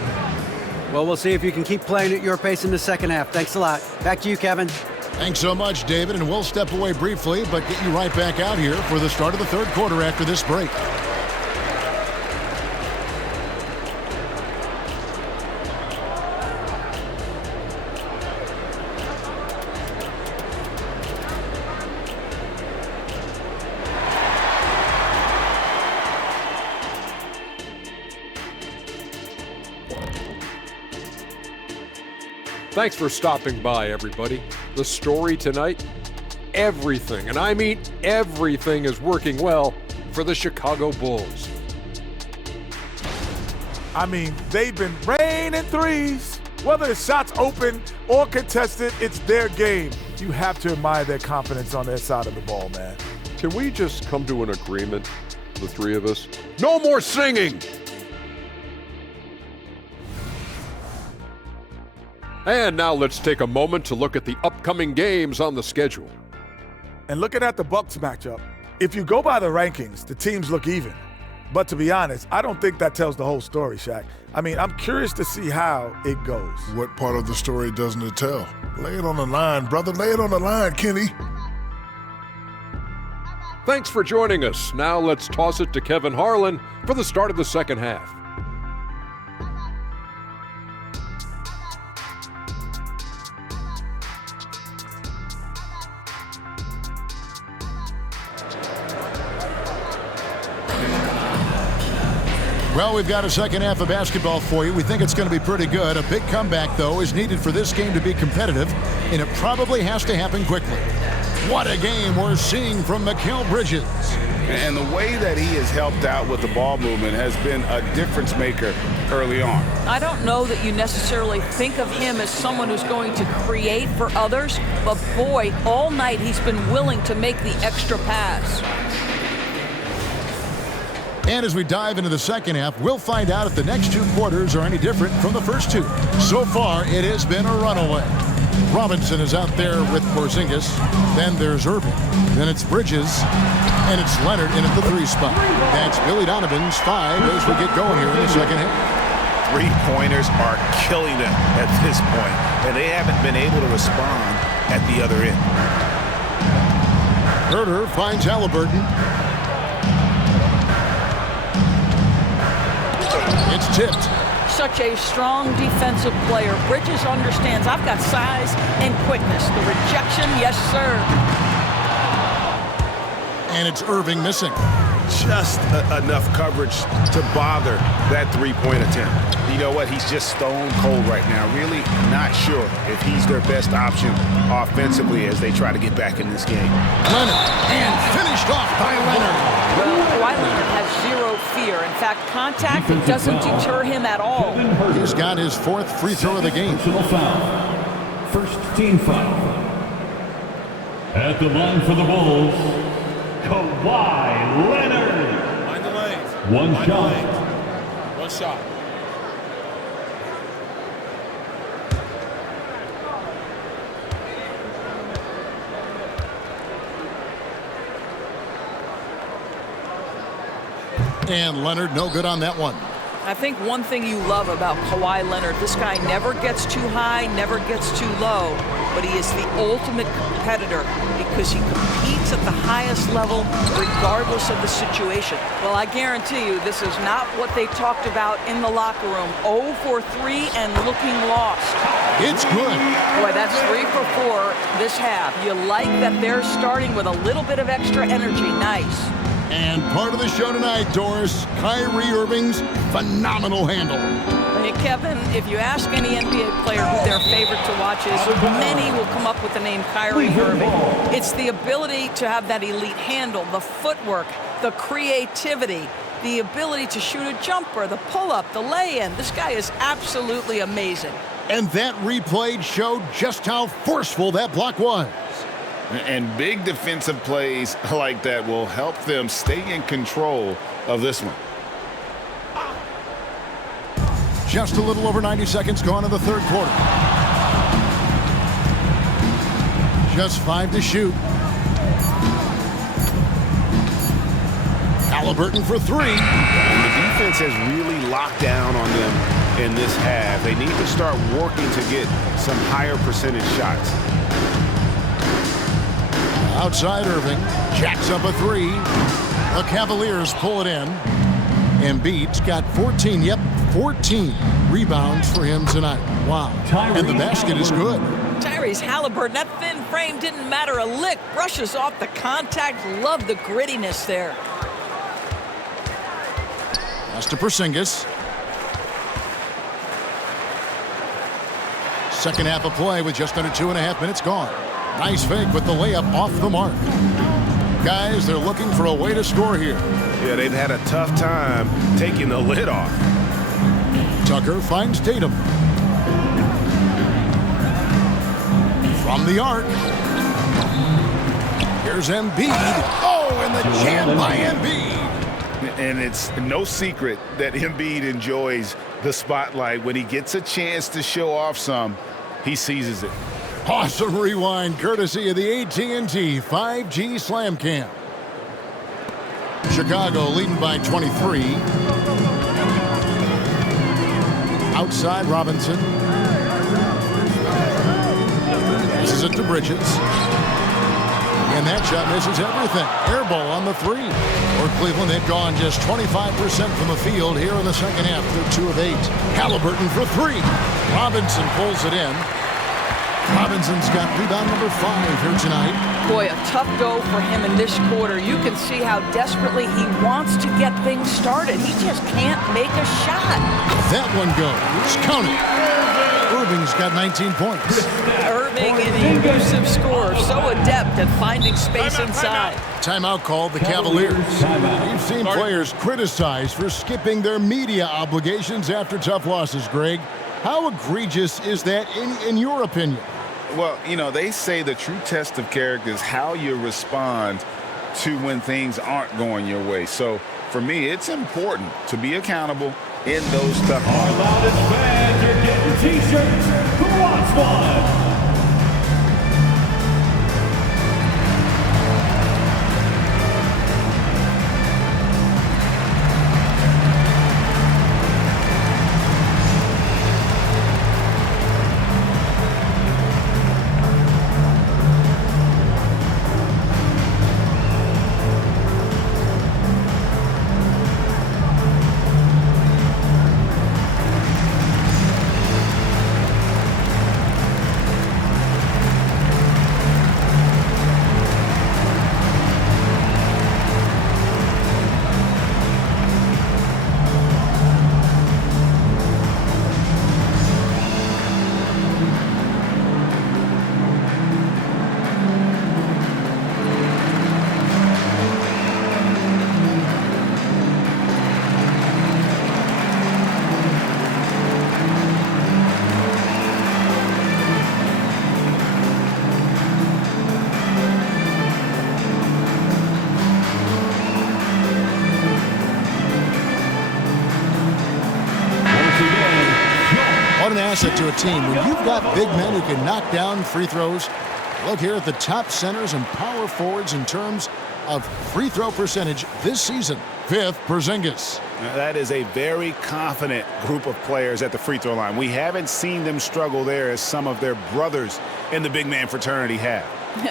Well, we'll see if you can keep playing at your pace in the second half. Thanks a lot. Back to you, Kevin. Thanks so much, David. And we'll step away briefly, but get you right back out here for the start of the third quarter after this break. Thanks for stopping by, everybody. The story tonight, everything, and I mean everything, is working well for the Chicago Bulls. I mean, they've been raining threes. Whether the shot's open or contested, it's their game. You have to admire their confidence on their side of the ball, man. Can we just come to an agreement, the three of us? No more singing! And now let's take a moment to look at the upcoming games on the schedule. And looking at the Bucks matchup, if you go by the rankings, the teams look even. But to be honest, I don't think that tells the whole story, Shaq. I mean, I'm curious to see how it goes. What part of the story doesn't it tell? Lay it on the line, brother. Lay it on the line, Kenny. Thanks for joining us. Now let's toss it to Kevin Harlan for the start of the second half. Well, we've got a second half of basketball for you. We think it's going to be pretty good. A big comeback, though, is needed for this game to be competitive, and it probably has to happen quickly. What a game we're seeing from Mikal Bridges. And the way that he has helped out with the ball movement has been a difference maker early on. I don't know that you necessarily think of him as someone who's going to create for others, but boy, all night he's been willing to make the extra pass. And as we dive into the second half, we'll find out if the next 2 quarters are any different from the first 2. So far, it has been a runaway. Robinson is out there with Porzingis. Then there's Irving. Then it's Bridges. And it's Leonard in at the 3 spot. That's Billy Donovan's 5 as we get going here in the second half. Three-pointers are killing them at this point, and they haven't been able to respond at the other end. Herter finds Halliburton. It's tipped. Such a strong defensive player. Bridges understands I've got size and quickness. The rejection, yes, sir. And it's Irving missing. Just enough coverage to bother that three-point attempt. You know what? He's just stone cold right now. Really not sure if he's their best option offensively as they try to get back in this game. Leonard, and finished off by Leonard. Well, Leonard has zero fear. In fact, contact doesn't deter him at all. He's got his 4th free throw of the game. Personal foul. First team foul. At the line for the Bulls, Kawhi Leonard. Mind the lanes. One shot. One shot. And Leonard, no good on that one. I think one thing you love about Kawhi Leonard, this guy never gets too high, never gets too low, but he is the ultimate competitor because he competes at the highest level regardless of the situation. Well, I guarantee you this is not what they talked about in the locker room. 0 for 3 and looking lost. It's good. Boy, that's 3 for 4 this half. You like that they're starting with a little bit of extra energy. Nice. And part of the show tonight, Doris, Kyrie Irving's phenomenal handle. Hey, Kevin, if you ask any NBA player who their favorite to watch is, many will come up with the name Kyrie Irving. It's the ability to have that elite handle, the footwork, the creativity, the ability to shoot a jumper, the pull-up, the lay-in. This guy is absolutely amazing. And that replay showed just how forceful that block was. And big defensive plays like that will help them stay in control of this one. Just a little over 90 seconds gone in the third quarter. Just 5 to shoot. Halliburton for 3. And the defense has really locked down on them in this half. They need to start working to get some higher percentage shots. Outside Irving, jacks up a 3. The Cavaliers pull it in. Embiid's got 14 rebounds for him tonight. Wow. And the basket is good. Tyrese Halliburton, that thin frame didn't matter a lick. Brushes off the contact. Love the grittiness there. Pass to Porzingis. Second half of play with just under 2.5 minutes gone. Nice fake with the layup off the mark. Guys, they're looking for a way to score here. Yeah, they've had a tough time taking the lid off. Tucker finds Tatum. From the arc. Here's Embiid. Oh, and the jam by Embiid. And it's no secret that Embiid enjoys the spotlight. When he gets a chance to show off some, he seizes it. Awesome rewind courtesy of the AT&T 5G Slam Cam. Chicago leading by 23. Outside Robinson. This is it to Bridges. And that shot misses everything. Air ball on the 3. For Cleveland, they've gone just 25% from the field here in the second half. They're 2 of 8. Halliburton for 3. Robinson pulls it in. Robinson's got rebound number 5 here tonight. Boy, a tough go for him in this quarter. You can see how desperately he wants to get things started. He just can't make a shot. That one goes. Count it. Irving's got 19 points. Irving, an elusive scorer, so adept at finding space inside. Timeout called the Cavaliers. We've seen players criticized for skipping their media obligations after tough losses, Greg. How egregious is that in your opinion? Well, you know, they say the true test of character is how you respond to when things aren't going your way. So, for me, it's important to be accountable in those tough Our moments. loudest fans are getting T-shirts. Who wants one? What an asset to a team. When you've got big men who can knock down free throws, look here at the top centers and power forwards in terms of free throw percentage this season. 5th, Porzingis. That is a very confident group of players at the free throw line. We haven't seen them struggle there as some of their brothers in the big man fraternity have.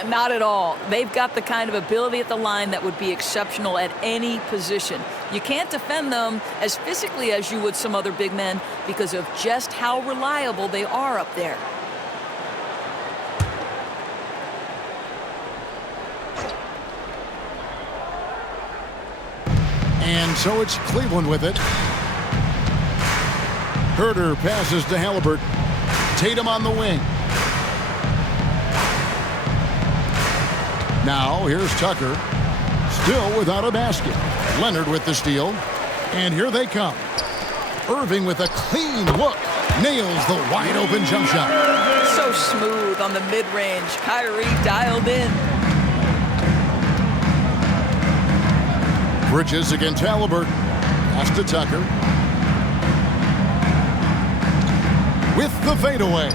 Not at all. They've got the kind of ability at the line that would be exceptional at any position. You can't defend them as physically as you would some other big men because of just how reliable they are up there. And so it's Cleveland with it. Herter passes to Halliburton. Tatum on the wing. Now here's Tucker. Still without a basket. Leonard with the steal. And here they come. Irving with a clean look. Nails the wide open jump shot. So smooth on the mid-range. Kyrie dialed in. Bridges against Halliburton. Pass to Tucker. With the fadeaway.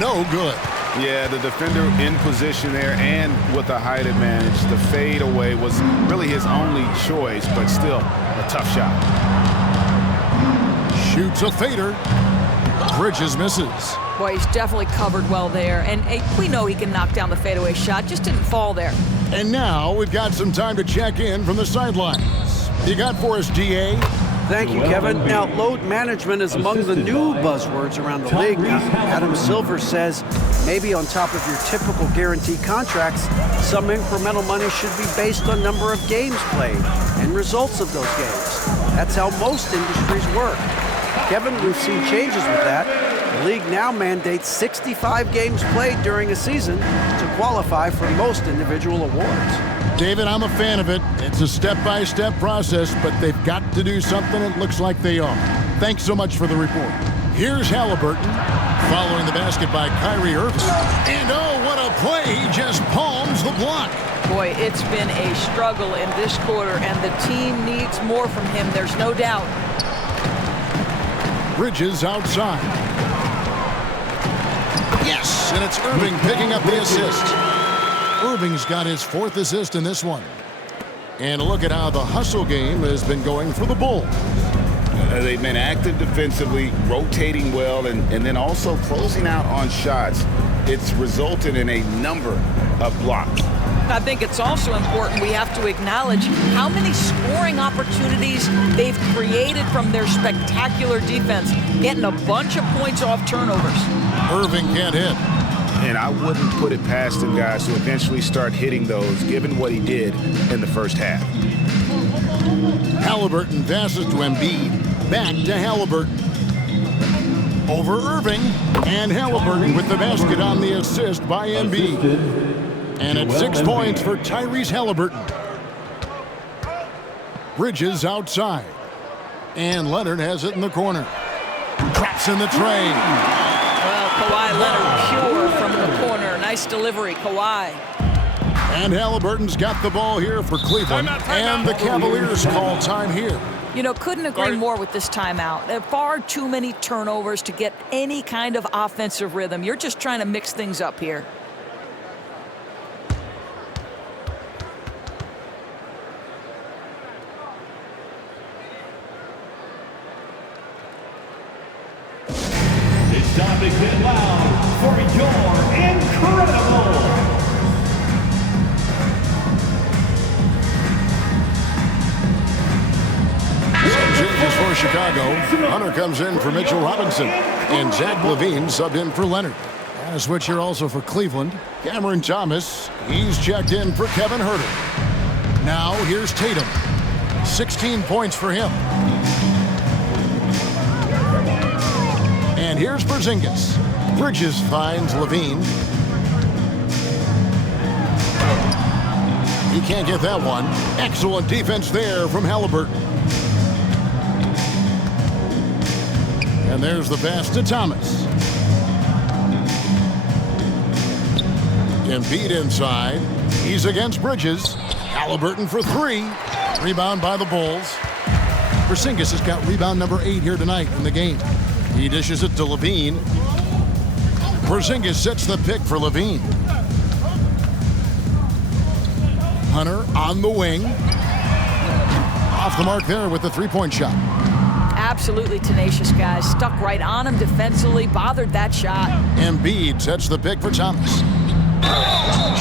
No good. Yeah, the defender in position there and with a height advantage. The fadeaway was really his only choice, but still a tough shot. Shoots a fader. Bridges misses. Boy, he's definitely covered well there. And we know he can knock down the fadeaway shot. Just didn't fall there. And now we've got some time to check in from the sidelines. You got for us, DA? Thank you, Kevin. Now, load management is among the new buzzwords around the league. Now, Adam Silver says maybe on top of your typical guaranteed contracts, some incremental money should be based on number of games played and results of those games. That's how most industries work. Kevin, we've seen changes with that. The league now mandates 65 games played during a season to qualify for most individual awards. David, I'm a fan of it. It's a step-by-step process, but they've got to do something. It looks like they are. Thanks so much for the report. Here's Halliburton, following the basket by Kyrie Irving. And oh, what a play. He just palms the block. Boy, it's been a struggle in this quarter, and the team needs more from him. There's no doubt. Bridges outside. Yes, and it's Irving picking up the assist. Irving's got his 4th assist in this one. And look at how the hustle game has been going for the Bulls. They've been active defensively, rotating well, and then also closing out on shots. It's resulted in a number of blocks. I think it's also important we have to acknowledge how many scoring opportunities they've created from their spectacular defense, getting a bunch of points off turnovers. Irving can't hit. And I wouldn't put it past him, guys, to eventually start hitting those, given what he did in the first half. Halliburton passes to Embiid. Back to Halliburton. Over Irving. And Halliburton with the basket on the assist by Embiid. And it's 6 points for Tyrese Halliburton. Bridges outside. And Leonard has it in the corner. Drops in the tray. Well, Kawhi Leonard pure from the corner. Nice delivery, Kawhi. And Halliburton's got the ball here for Cleveland. And the Cavaliers call time here. You know, couldn't agree more with this timeout. There are far too many turnovers to get any kind of offensive rhythm. You're just trying to mix things up here. It's time to get loud for your incredible. Some changes for Chicago. Hunter comes in for Mitchell Robinson. And Zach LaVine subbed in for Leonard. And a switch here also for Cleveland. Cameron Thomas, he's checked in for Kevin Herter. Now here's Tatum. 16 points for him. And here's Porzingis. Bridges finds LaVine. He can't get that one. Excellent defense there from Halliburton. And there's the pass to Thomas. Embiid inside. He's against Bridges. Halliburton for 3. Rebound by the Bulls. Porzingis has got rebound number 8 here tonight in the game. He dishes it to LaVine. Porzingis sets the pick for LaVine. Hunter on the wing. Off the mark there with the three-point shot. Absolutely tenacious, guys. Stuck right on him defensively, bothered that shot. Embiid sets the pick for Thomas.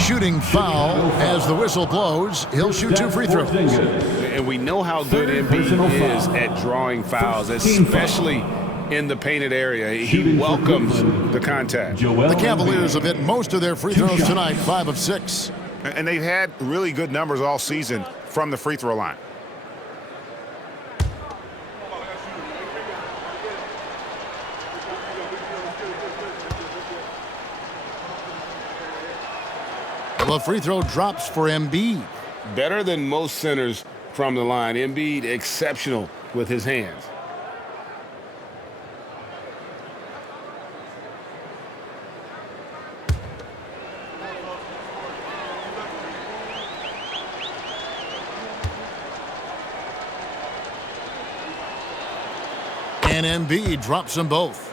Shooting foul as the whistle blows. He'll shoot 2 free throws. And we know how good Embiid is at drawing fouls, especially in the painted area. He welcomes the contact. The Cavaliers have hit most of their free throws tonight, 5 of 6. And they've had really good numbers all season from the free throw line. The free throw drops for Embiid. Better than most centers from the line. Embiid exceptional with his hands. And Embiid drops them both.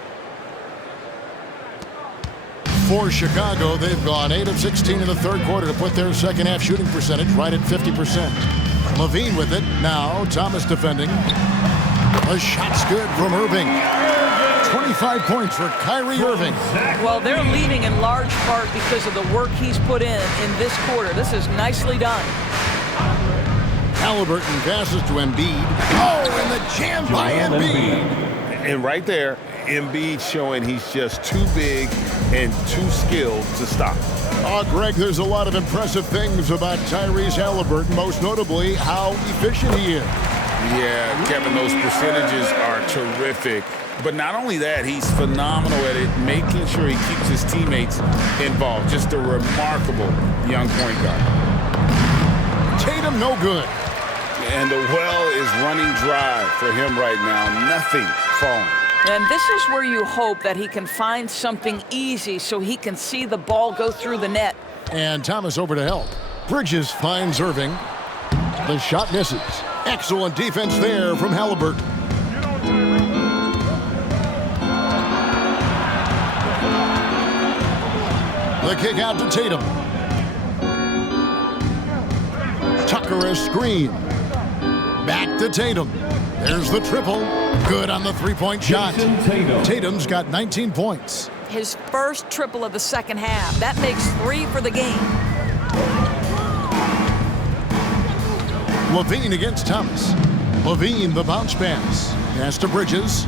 For Chicago, they've gone 8 of 16 in the third quarter to put their second half shooting percentage right at 50%. Levine with it. Now Thomas defending. The shot's good from Irving. 25 points for Kyrie Irving. Well, they're leading in large part because of the work he's put in this quarter. This is nicely done. Halliburton passes to Embiid. Oh, and the jam by Embiid. And right there, Embiid showing he's just too big and too skilled to stop. Oh, Greg, there's a lot of impressive things about Tyrese Halliburton, most notably how efficient he is. Yeah, Kevin, those percentages are terrific. But not only that, he's phenomenal at it, making sure he keeps his teammates involved. Just a remarkable young point guard. Tatum, no good. And the well is running dry for him right now. Nothing falling. And this is where you hope that he can find something easy so he can see the ball go through the net. And Thomas over to help. Bridges finds Irving. The shot misses. Excellent defense there from Halliburton. The kick out to Tatum. Tucker a screen. Back to Tatum. There's the triple. Good on the three-point shot. Tatum's got 19 points. His first triple of the second half. That makes 3 for the game. Levine against Thomas. Levine, the bounce pass. Pass to Bridges.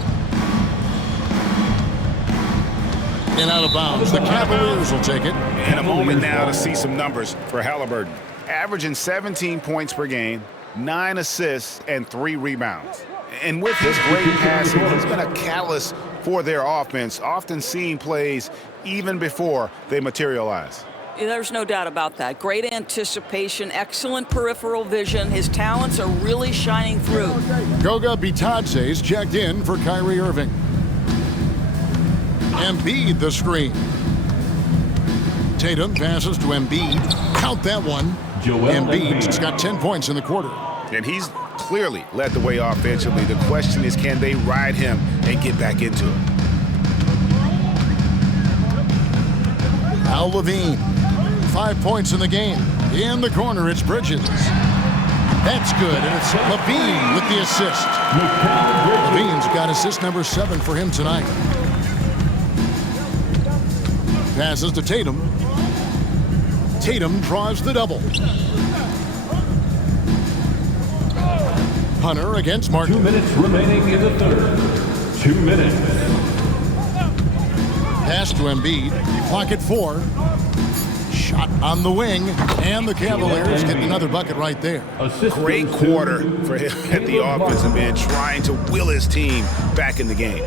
And out of bounds. The Cavaliers will take it. And a moment now to see some numbers for Halliburton. Averaging 17 points per game, 9 assists, and 3 rebounds. And with his great passing, he's been a catalyst for their offense, often seeing plays even before they materialize. There's no doubt about that. Great anticipation, excellent peripheral vision. His talents are really shining through. Goga Bitadze's checked in for Kyrie Irving. Embiid the screen. Tatum passes to Embiid. Count that one. Embiid's got 10 points in the quarter. And he's clearly led the way offensively. The question is, can they ride him and get back into it? Al Levine, 5 points in the game. In the corner, it's Bridges. That's good, and it's Levine with the assist. Levine's got assist number 7 for him tonight. Passes to Tatum. Tatum draws the double. Hunter against Martin. 2 minutes remaining in the third. 2 minutes. Pass to Embiid. Clock at 4. Shot on the wing. And the Cavaliers get another bucket right there. Great quarter for him at the offensive end, trying to will his team back in the game.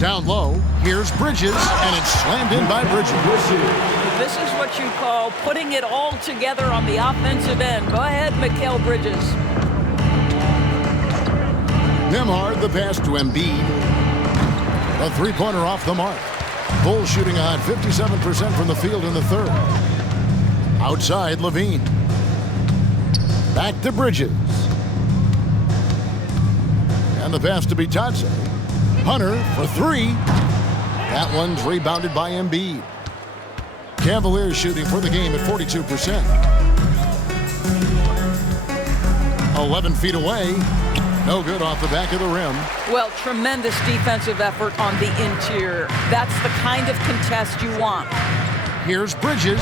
Down low, here's Bridges, and it's slammed in by Bridges. This is what you call putting it all together on the offensive end. Go ahead, Mikal Bridges. Nembhard the pass to Embiid. A three-pointer off the mark. Bulls shooting a hot 57% from the field in the third. Outside, Levine. Back to Bridges. And the pass to Bitadze. Hunter for 3. That one's rebounded by Embiid. Cavaliers shooting for the game at 42%. 11 feet away. No good off the back of the rim. Well, tremendous defensive effort on the interior. That's the kind of contest you want. Here's Bridges.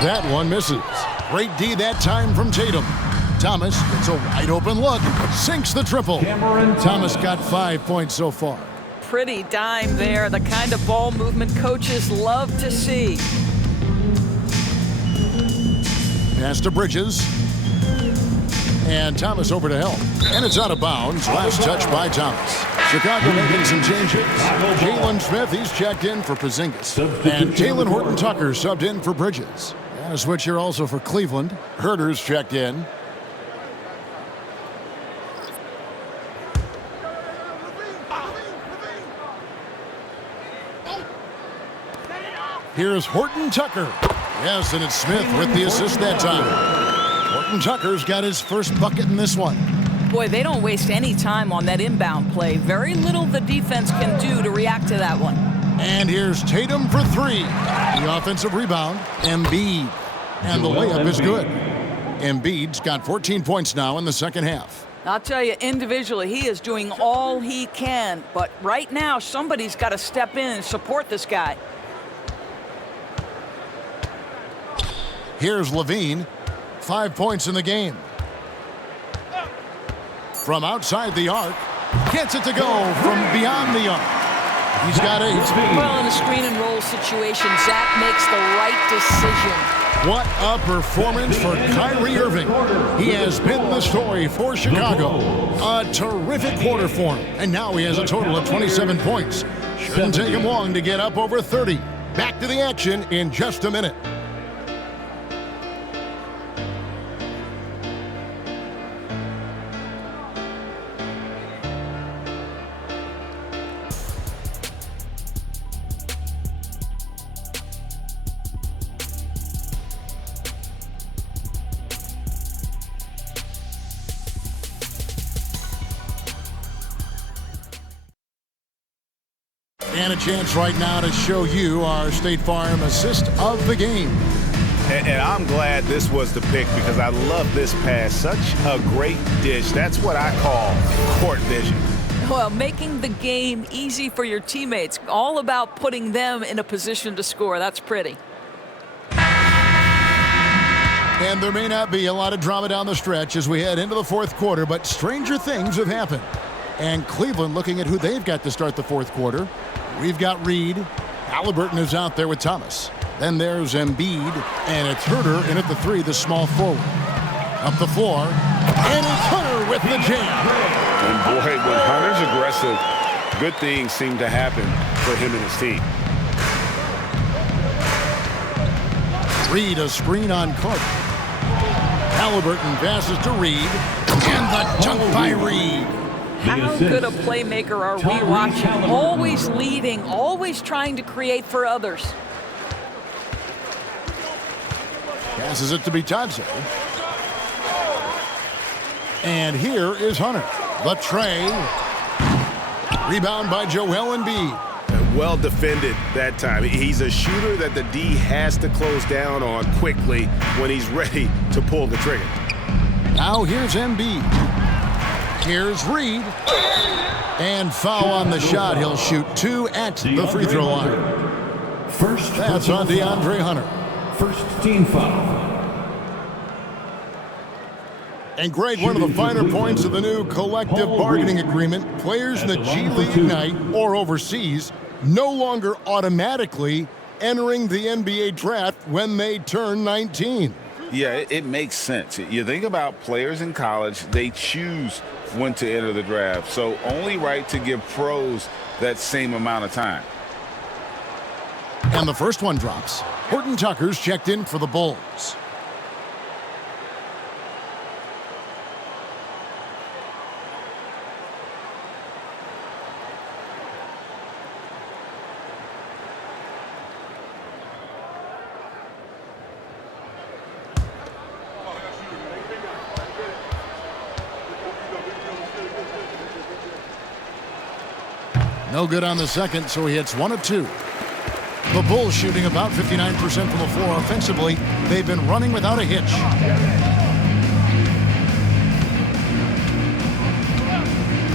That one misses. Great D that time from Tatum. Thomas gets a wide open look. Sinks the triple. Thomas got 5 points so far. Pretty dime there. The kind of ball movement coaches love to see. Pass to Bridges. And Thomas over to help. And it's out of bounds. Last touch by Thomas. Chicago making some changes. Jalen Smith, he's checked in for Porzingis. And Talen Horton-Tucker subbed in for Bridges. And a switch here also for Cleveland. Herter's checked in. Here's Horton-Tucker. Yes, and it's Smith with the assist that time. Horton-Tucker's got his first bucket in this one. Boy, they don't waste any time on that inbound play. Very little the defense can do to react to that one. And here's Tatum for three. The offensive rebound, Embiid. And the layup is good. Embiid's got 14 points now in the second half. I'll tell you, individually, he is doing all he can. But right now, somebody's got to step in and support this guy. Here's Levine. 5 points in the game. From outside the arc. Gets it to go from beyond the arc. He's got 8. Well, in a screen and roll situation, Zach makes the right decision. What a performance for Kyrie Irving. He has been the story for Chicago. A terrific quarter for him. And now he has a total of 27 points. Shouldn't take him long to get up over 30. Back to the action in just a minute. And a chance right now to show you our State Farm assist of the game. And I'm glad this was the pick because I love this pass. Such a great dish. That's what I call court vision. Well, making the game easy for your teammates. All about putting them in a position to score. That's pretty. And there may not be a lot of drama down the stretch as we head into the fourth quarter, but stranger things have happened. And Cleveland looking at who they've got to start the fourth quarter. We've got Reed. Halliburton is out there with Thomas. Then there's Embiid, and it's Herter in at the 3, the small forward. Up the floor, and it's Hunter with the jam. And boy, when Hunter's aggressive, good things seem to happen for him and his team. Reed, a screen on Carter. Halliburton passes to Reed, and the dunk by Reed. How good a playmaker are we watching? Always leading, always trying to create for others. Passes it to Bitadze. And here is Hunter. The tray. Rebound by Joel Embiid. Well defended that time. He's a shooter that the D has to close down on quickly when he's ready to pull the trigger. Now here's Embiid. Here's Reed. And foul on the shot. He'll shoot 2 at the free throw line. That's on DeAndre Hunter. First team foul. And Greg, one of the finer points of the new collective bargaining agreement, players in the G League Ignite or overseas no longer automatically entering the NBA draft when they turn 19. Yeah, it makes sense. You think about players in college, they choose when to enter the draft. So only right to give pros that same amount of time. And the first one drops. Horton-Tucker's checked in for the Bulls. No good on the second, so he hits 1 of 2. The Bulls shooting about 59% from the floor offensively. They've been running without a hitch.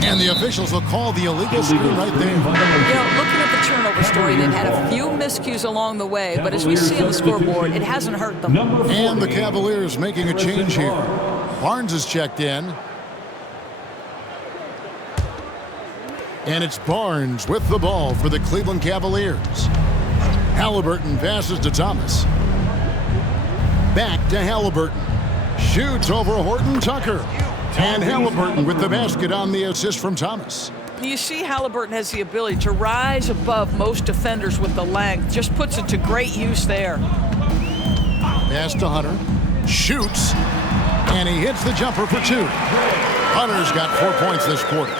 And the officials will call the illegal screen right there. You know, looking at the turnover story, they've had a few miscues along the way, but as we see on the scoreboard, it hasn't hurt them. And the Cavaliers making a change here. Barnes is checked in. And it's Barnes with the ball for the Cleveland Cavaliers. Halliburton passes to Thomas. Back to Halliburton. Shoots over Horton Tucker. And Halliburton with the basket on the assist from Thomas. You see Halliburton has the ability to rise above most defenders with the length. Just puts it to great use there. Pass to Hunter. Shoots. And he hits the jumper for 2. Hunter's got 4 points this quarter.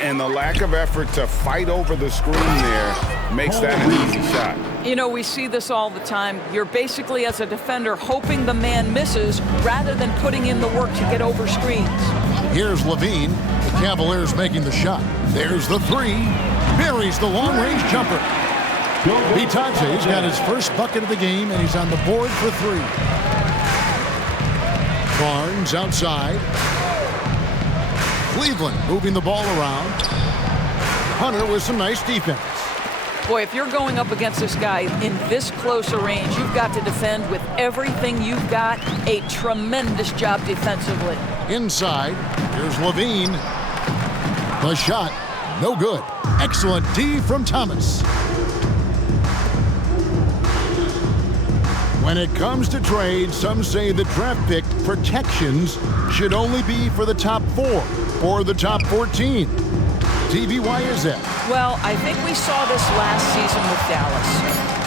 And the lack of effort to fight over the screen there makes that an easy shot. You know, we see this all the time. You're basically, as a defender, hoping the man misses rather than putting in the work to get over screens. Here's Levine. The Cavaliers making the shot. There's the 3. Buries the long-range jumper. Bitace's got his first bucket of the game, and he's on the board for 3. Barnes outside. Cleveland moving the ball around. Hunter with some nice defense. Boy, if you're going up against this guy in this close a range, you've got to defend with everything you've got. A tremendous job defensively. Inside, here's Levine. The shot, no good. Excellent D from Thomas. When it comes to trades, some say the draft pick protections should only be for the top 4 or the top 14. TV, why is that? Well, I think we saw this last season with Dallas.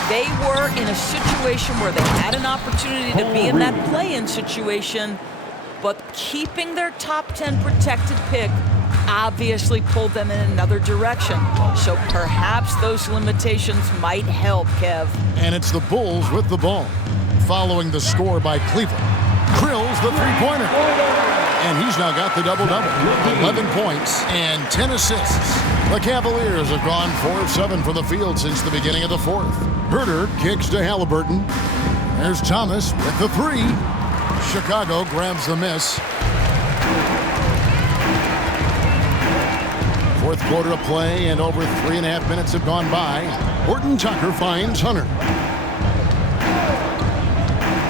They were in a situation where they had an opportunity to be in that play-in situation, but keeping their top 10 protected pick obviously pulled them in another direction. So perhaps those limitations might help, Kev. And it's the Bulls with the ball, following the score by Cleveland. Drills the three-pointer. And he's now got the double-double. 11 points and 10 assists. The Cavaliers have gone 4 of 7 from the field since the beginning of the 4th. Herter kicks to Halliburton. There's Thomas with the 3. Chicago grabs the miss. 4th quarter of play, and over 3.5 minutes have gone by. Horton Tucker finds Hunter.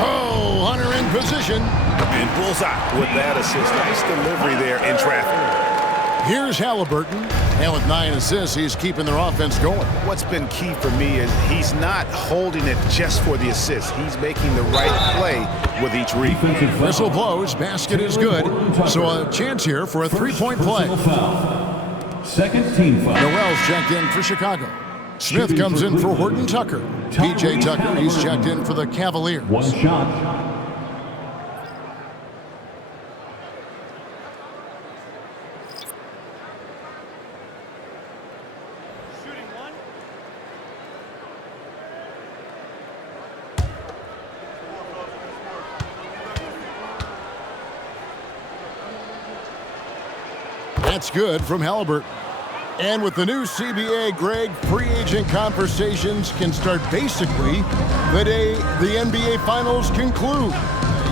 Oh, Hunter in position. And bullseye with that assist. Nice delivery there in traffic. Here's Halliburton. And with 9 assists, he's keeping their offense going. What's been key for me is he's not holding it just for the assist. He's making the right play with each read. Whistle blows. Basket is good. So a chance here for a 3-point play. Second team foul. Noel's checked in for Chicago. Smith comes in for Horton Tucker. P.J. Tucker, he's checked in for the Cavaliers. One shot. That's good from Halliburton. And with the new CBA, Greg, free agent conversations can start basically the day the NBA Finals conclude.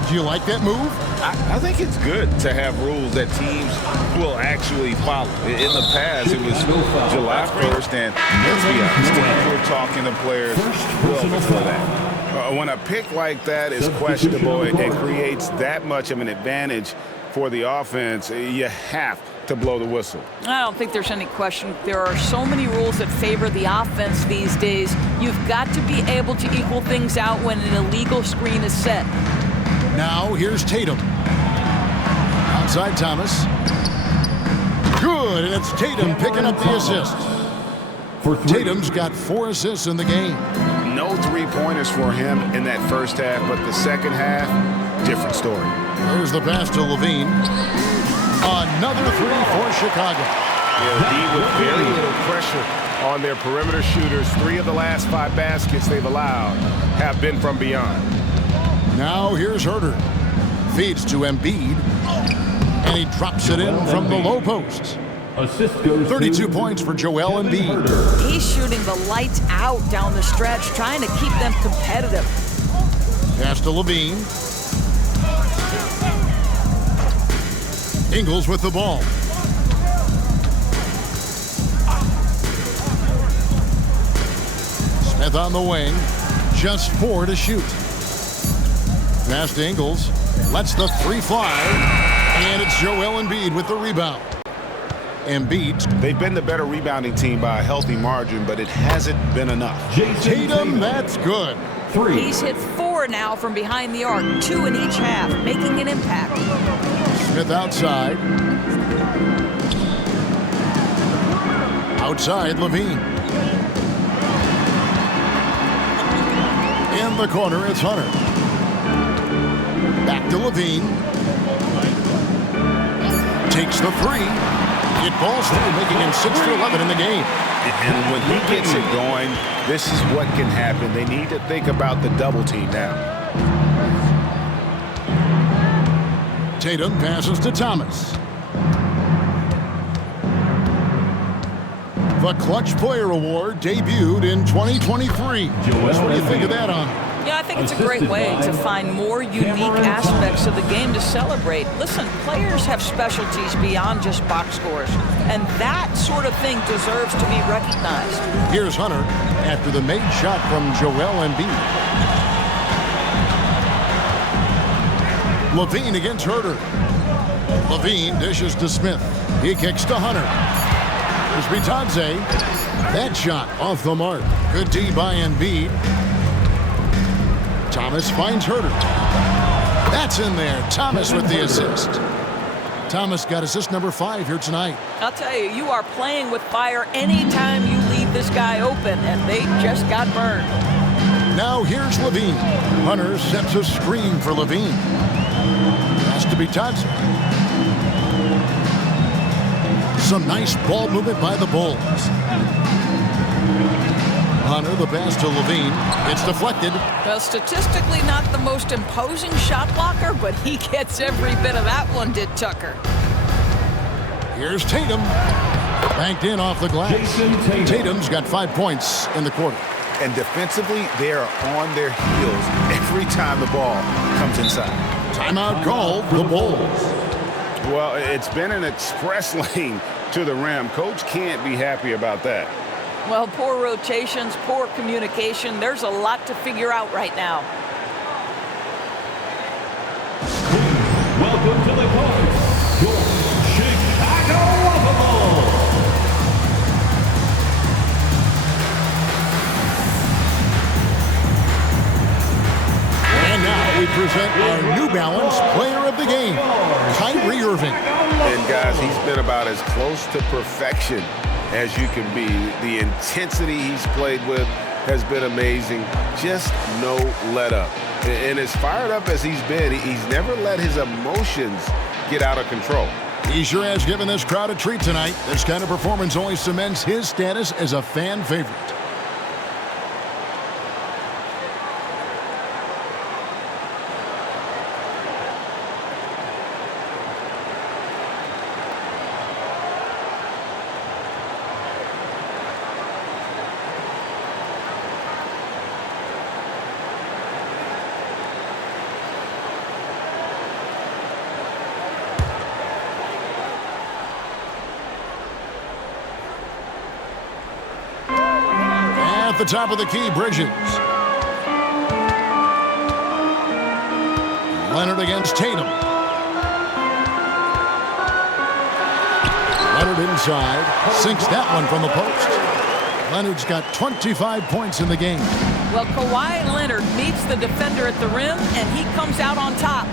Do you like that move? I think it's good to have rules that teams will actually follow. In the past, it was July 1st, and let's be honest, teams were talking to players well before that. When a pick like that is questionable and creates that much of an advantage for the offense, you have to blow the whistle. I don't think there's any question. There are so many rules that favor the offense these days. You've got to be able to equal things out when an illegal screen is set. Now here's Tatum. Outside Thomas. Good, and it's Tatum picking up the assist. Tatum's got 4 assists in the game. No three-pointers for him in that first half, but the second half, different story. There's the pass to Levine. Another 3 for Chicago. Yeah, with very little pressure on their perimeter shooters. 3 of the last 5 baskets they've allowed have been from beyond. Now here's Herter. Feeds to Embiid. And he drops it in from the low post. Assist goes 32 points for Joel Embiid. He's shooting the lights out down the stretch, trying to keep them competitive. Pass to Levine. Ingles with the ball. Smith on the wing. Just 4 to shoot. Pass to Ingles. Lets the 3 fly. And it's Joel Embiid with the rebound. Embiid. They've been the better rebounding team by a healthy margin, but it hasn't been enough. Tatum, that's good. 3. He's hit 4 now from behind the arc, 2 in each half, making an impact. Smith outside. Outside, Levine. In the corner, it's Hunter. Back to Levine. Takes the 3. It falls through, making him 6 for 11 in the game. And when he gets it going, this is what can happen. They need to think about the double team now. Tatum passes to Thomas. The Clutch Player Award debuted in 2023. What do you think of that, On? Yeah, I think it's a great way to find more unique aspects of the game to celebrate. Listen, players have specialties beyond just box scores, and that sort of thing deserves to be recognized. Here's Hunter after the made shot from Joel Embiid. Levine against Herter. Levine dishes to Smith. He kicks to Hunter. Here's Bitadze. That shot off the mark. Good D by Embiid. Thomas finds Herter. That's in there. Thomas with the assist. Thomas got assist number 5 here tonight. I'll tell you, you are playing with fire anytime you leave this guy open, and they just got burned. Now here's Levine. Hunter sets a screen for Levine. Has to be Bitadze. Some nice ball movement by the Bulls. Hunter, the pass to Levine. It's deflected. Well, statistically not the most imposing shot blocker, but he gets every bit of that one, did Tucker. Here's Tatum. Banked in off the glass. Tatum's got 5 points in the quarter. And defensively, they are on their heels every time the ball comes inside. Timeout called, the Bulls. Well, it's been an express lane to the rim. Coach can't be happy about that. Well, poor rotations, poor communication. There's a lot to figure out right now. Welcome to the court, your Chicago Bulls. And now we present our New Balance Player of the Game, Kyrie Irving. And guys, he's been about as close to perfection as you can be. The intensity he's played with has been amazing. Just no let up. And as fired up as he's been, he's never let his emotions get out of control. He sure has given this crowd a treat tonight. This kind of performance only cements his status as a fan favorite. At the top of the key, Bridges. Leonard against Tatum. Leonard inside. Sinks that one from the post. Leonard's got 25 points in the game. Well, Kawhi Leonard meets the defender at the rim, and he comes out on top.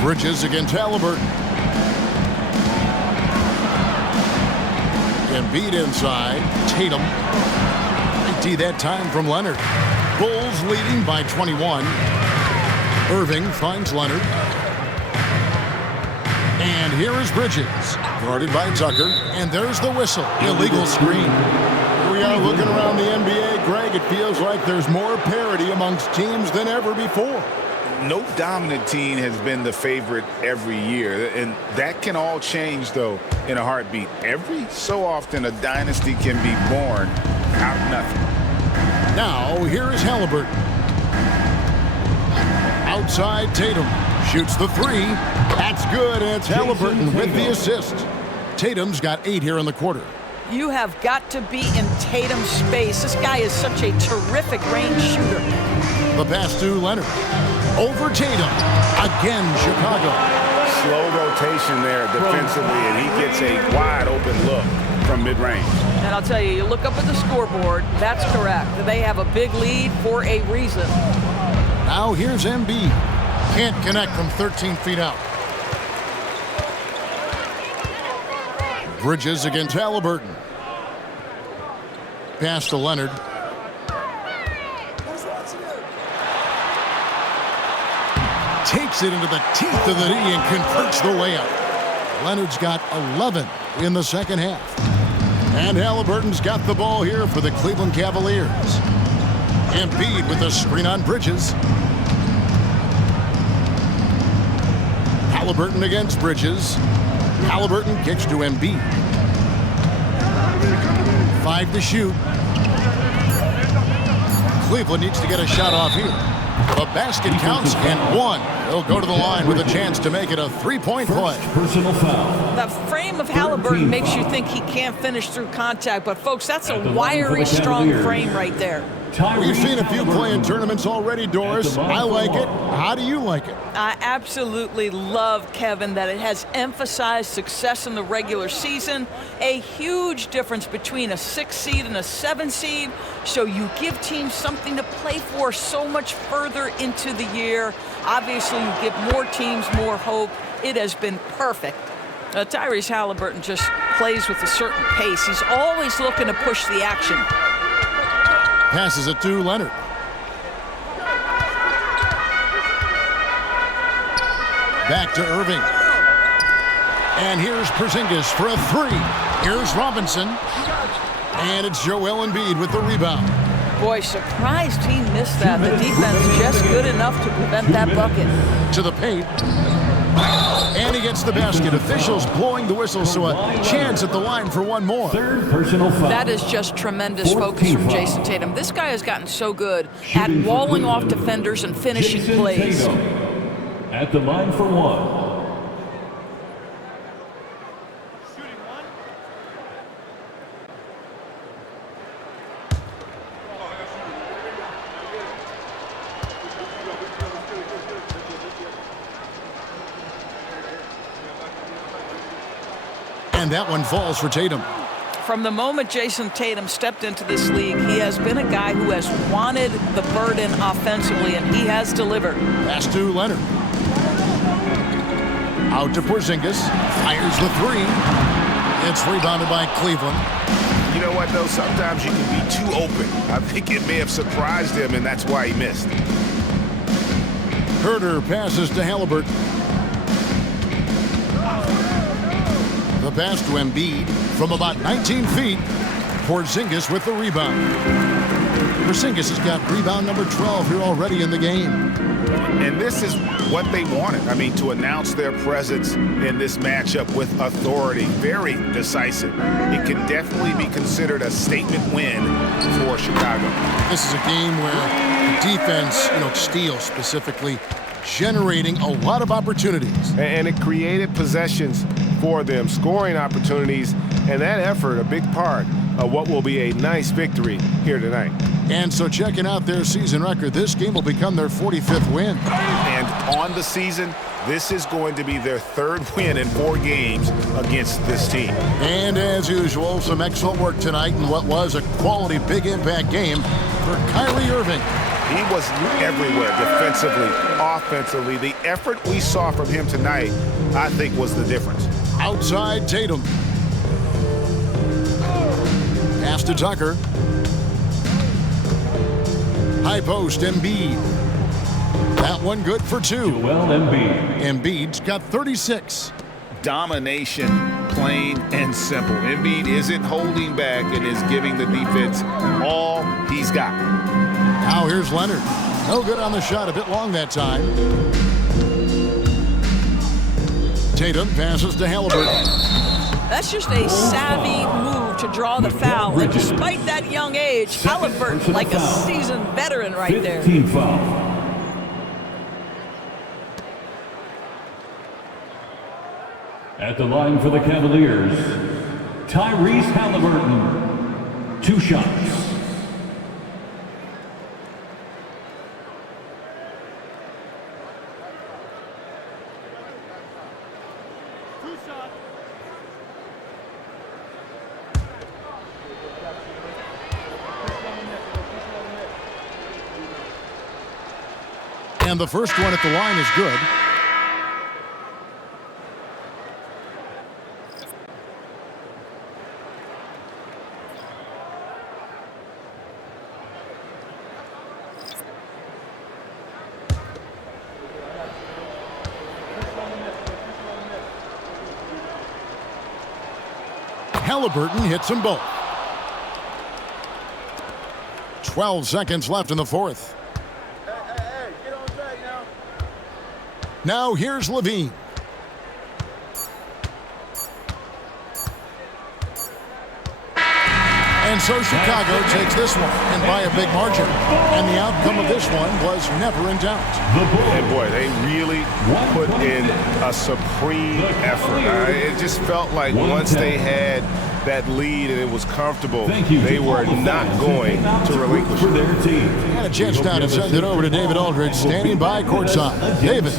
Bridges against Halliburton. Embiid inside. Tatum. Empty that time from Leonard. Bulls leading by 21. Irving finds Leonard. And here is Bridges. Guarded by Tucker. And there's the whistle. Illegal screen. Here we are looking around the NBA. Greg, it feels like there's more parity amongst teams than ever before. No dominant team has been the favorite every year, and that can all change, though, in a heartbeat. Every so often, a dynasty can be born out of nothing. Now, here is Halliburton. Outside, Tatum shoots the 3. That's good, and it's Halliburton with the assist. Tatum's got 8 here in the quarter. You have got to be in Tatum's space. This guy is such a terrific range shooter. The pass to Leonard. Over Tatum. Again, Chicago. Slow rotation there defensively, and he gets a wide open look from mid-range. And I'll tell you, you look up at the scoreboard, that's correct. They have a big lead for a reason. Now here's Embiid. Can't connect from 13 feet out. Bridges against Halliburton. Pass to Leonard. Takes it into the teeth of the knee and converts the layup. Leonard's got 11 in the second half. And Halliburton's got the ball here for the Cleveland Cavaliers. Embiid with the screen on Bridges. Halliburton against Bridges. Halliburton kicks to Embiid. 5 to shoot. Cleveland needs to get a shot off here. The basket counts and 1. He'll go to the line with a chance to make it a 3-point play. Personal foul. The frame of Halliburton makes you think he can't finish through contact, but folks, that's a wiry, strong frame right there. We've seen a few play in tournaments already, Doris. I like it. How do you like it? I absolutely love, Kevin, that it has emphasized success in the regular season. A huge difference between a 6 seed and a 7 seed. So you give teams something to play for so much further into the year. Obviously, you give more teams more hope. It has been perfect. Tyrese Halliburton just plays with a certain pace. He's always looking to push the action. Passes it to Leonard. Back to Irving. And here's Porzingis for a 3. Here's Robinson. And it's Joel Embiid with the rebound. Boy, surprised he missed that. The defense just good enough to prevent that bucket. To the paint. And he gets the basket. Officials blowing the whistle, so a chance at the line for one more. Third personal foul. That is just tremendous focus from Jason Tatum. This guy has gotten so good at walling off defenders and finishing plays. At the line for 1. And that one falls for Tatum. From the moment Jason Tatum stepped into this league, he has been a guy who has wanted the burden offensively, and he has delivered. Pass to Leonard. Out to Porzingis. Fires the 3. It's rebounded by Cleveland. You know what, though? Sometimes you can be too open. I think it may have surprised him, and that's why he missed. Herter passes to Halliburton. The pass to Embiid from about 19 feet. Porzingis with the rebound. Porzingis has got rebound number 12 here already in the game. And this is what they wanted. I mean, to announce their presence in this matchup with authority. Very decisive. It can definitely be considered a statement win for Chicago. This is a game where defense, steals specifically, generating a lot of opportunities. And it created possessions for them, scoring opportunities, and that effort a big part of what will be a nice victory here tonight. And so checking out their season record, this game will become their 45th win. And on the season, this is going to be their 3rd win in 4 games against this team. And as usual, some excellent work tonight in what was a quality big impact game for Kyrie Irving. He was everywhere, defensively, offensively. The effort we saw from him tonight, I think, was the difference. Outside Tatum. Pass to Tucker. High post, Embiid. That one good for 2. Joel Embiid. Embiid's got 36. Domination, plain and simple. Embiid isn't holding back and is giving the defense all he's got. Now here's Leonard. No good on the shot, a bit long that time. Tatum passes to Halliburton. That's just a savvy move to draw the foul. And despite that young age, Halliburton like a seasoned veteran right there. 15 foul. At the line for the Cavaliers, Tyrese Halliburton, 2 shots. And the first one at the line is good. Halliburton hits them both. 12 seconds left in the fourth. Get on track now. Now here's Levine. And so Chicago takes this one, and by a big margin. And the outcome of this one was never in doubt. And boy, they really put in a supreme effort. It just felt like once they had that lead and it was comfortable, they were not going to relinquish for their team. And a chance now to send it over to David Aldridge, standing by courtside. David.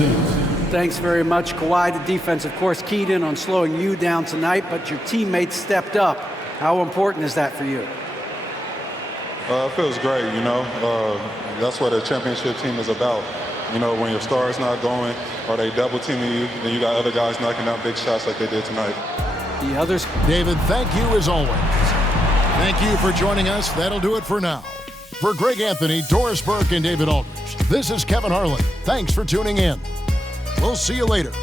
Thanks very much, Kawhi. The defense, of course, keyed in on slowing you down tonight, but your teammates stepped up. How important is that for you? It feels great, you know. That's what a championship team is about. You know, when your star is not going or they double teaming you, then you got other guys knocking down big shots like they did tonight. The others. David, thank you as always. Thank you for joining us. That'll do it for now. For Greg Anthony, Doris Burke, and David Aldridge, this is Kevin Harlan. Thanks for tuning in. We'll see you later.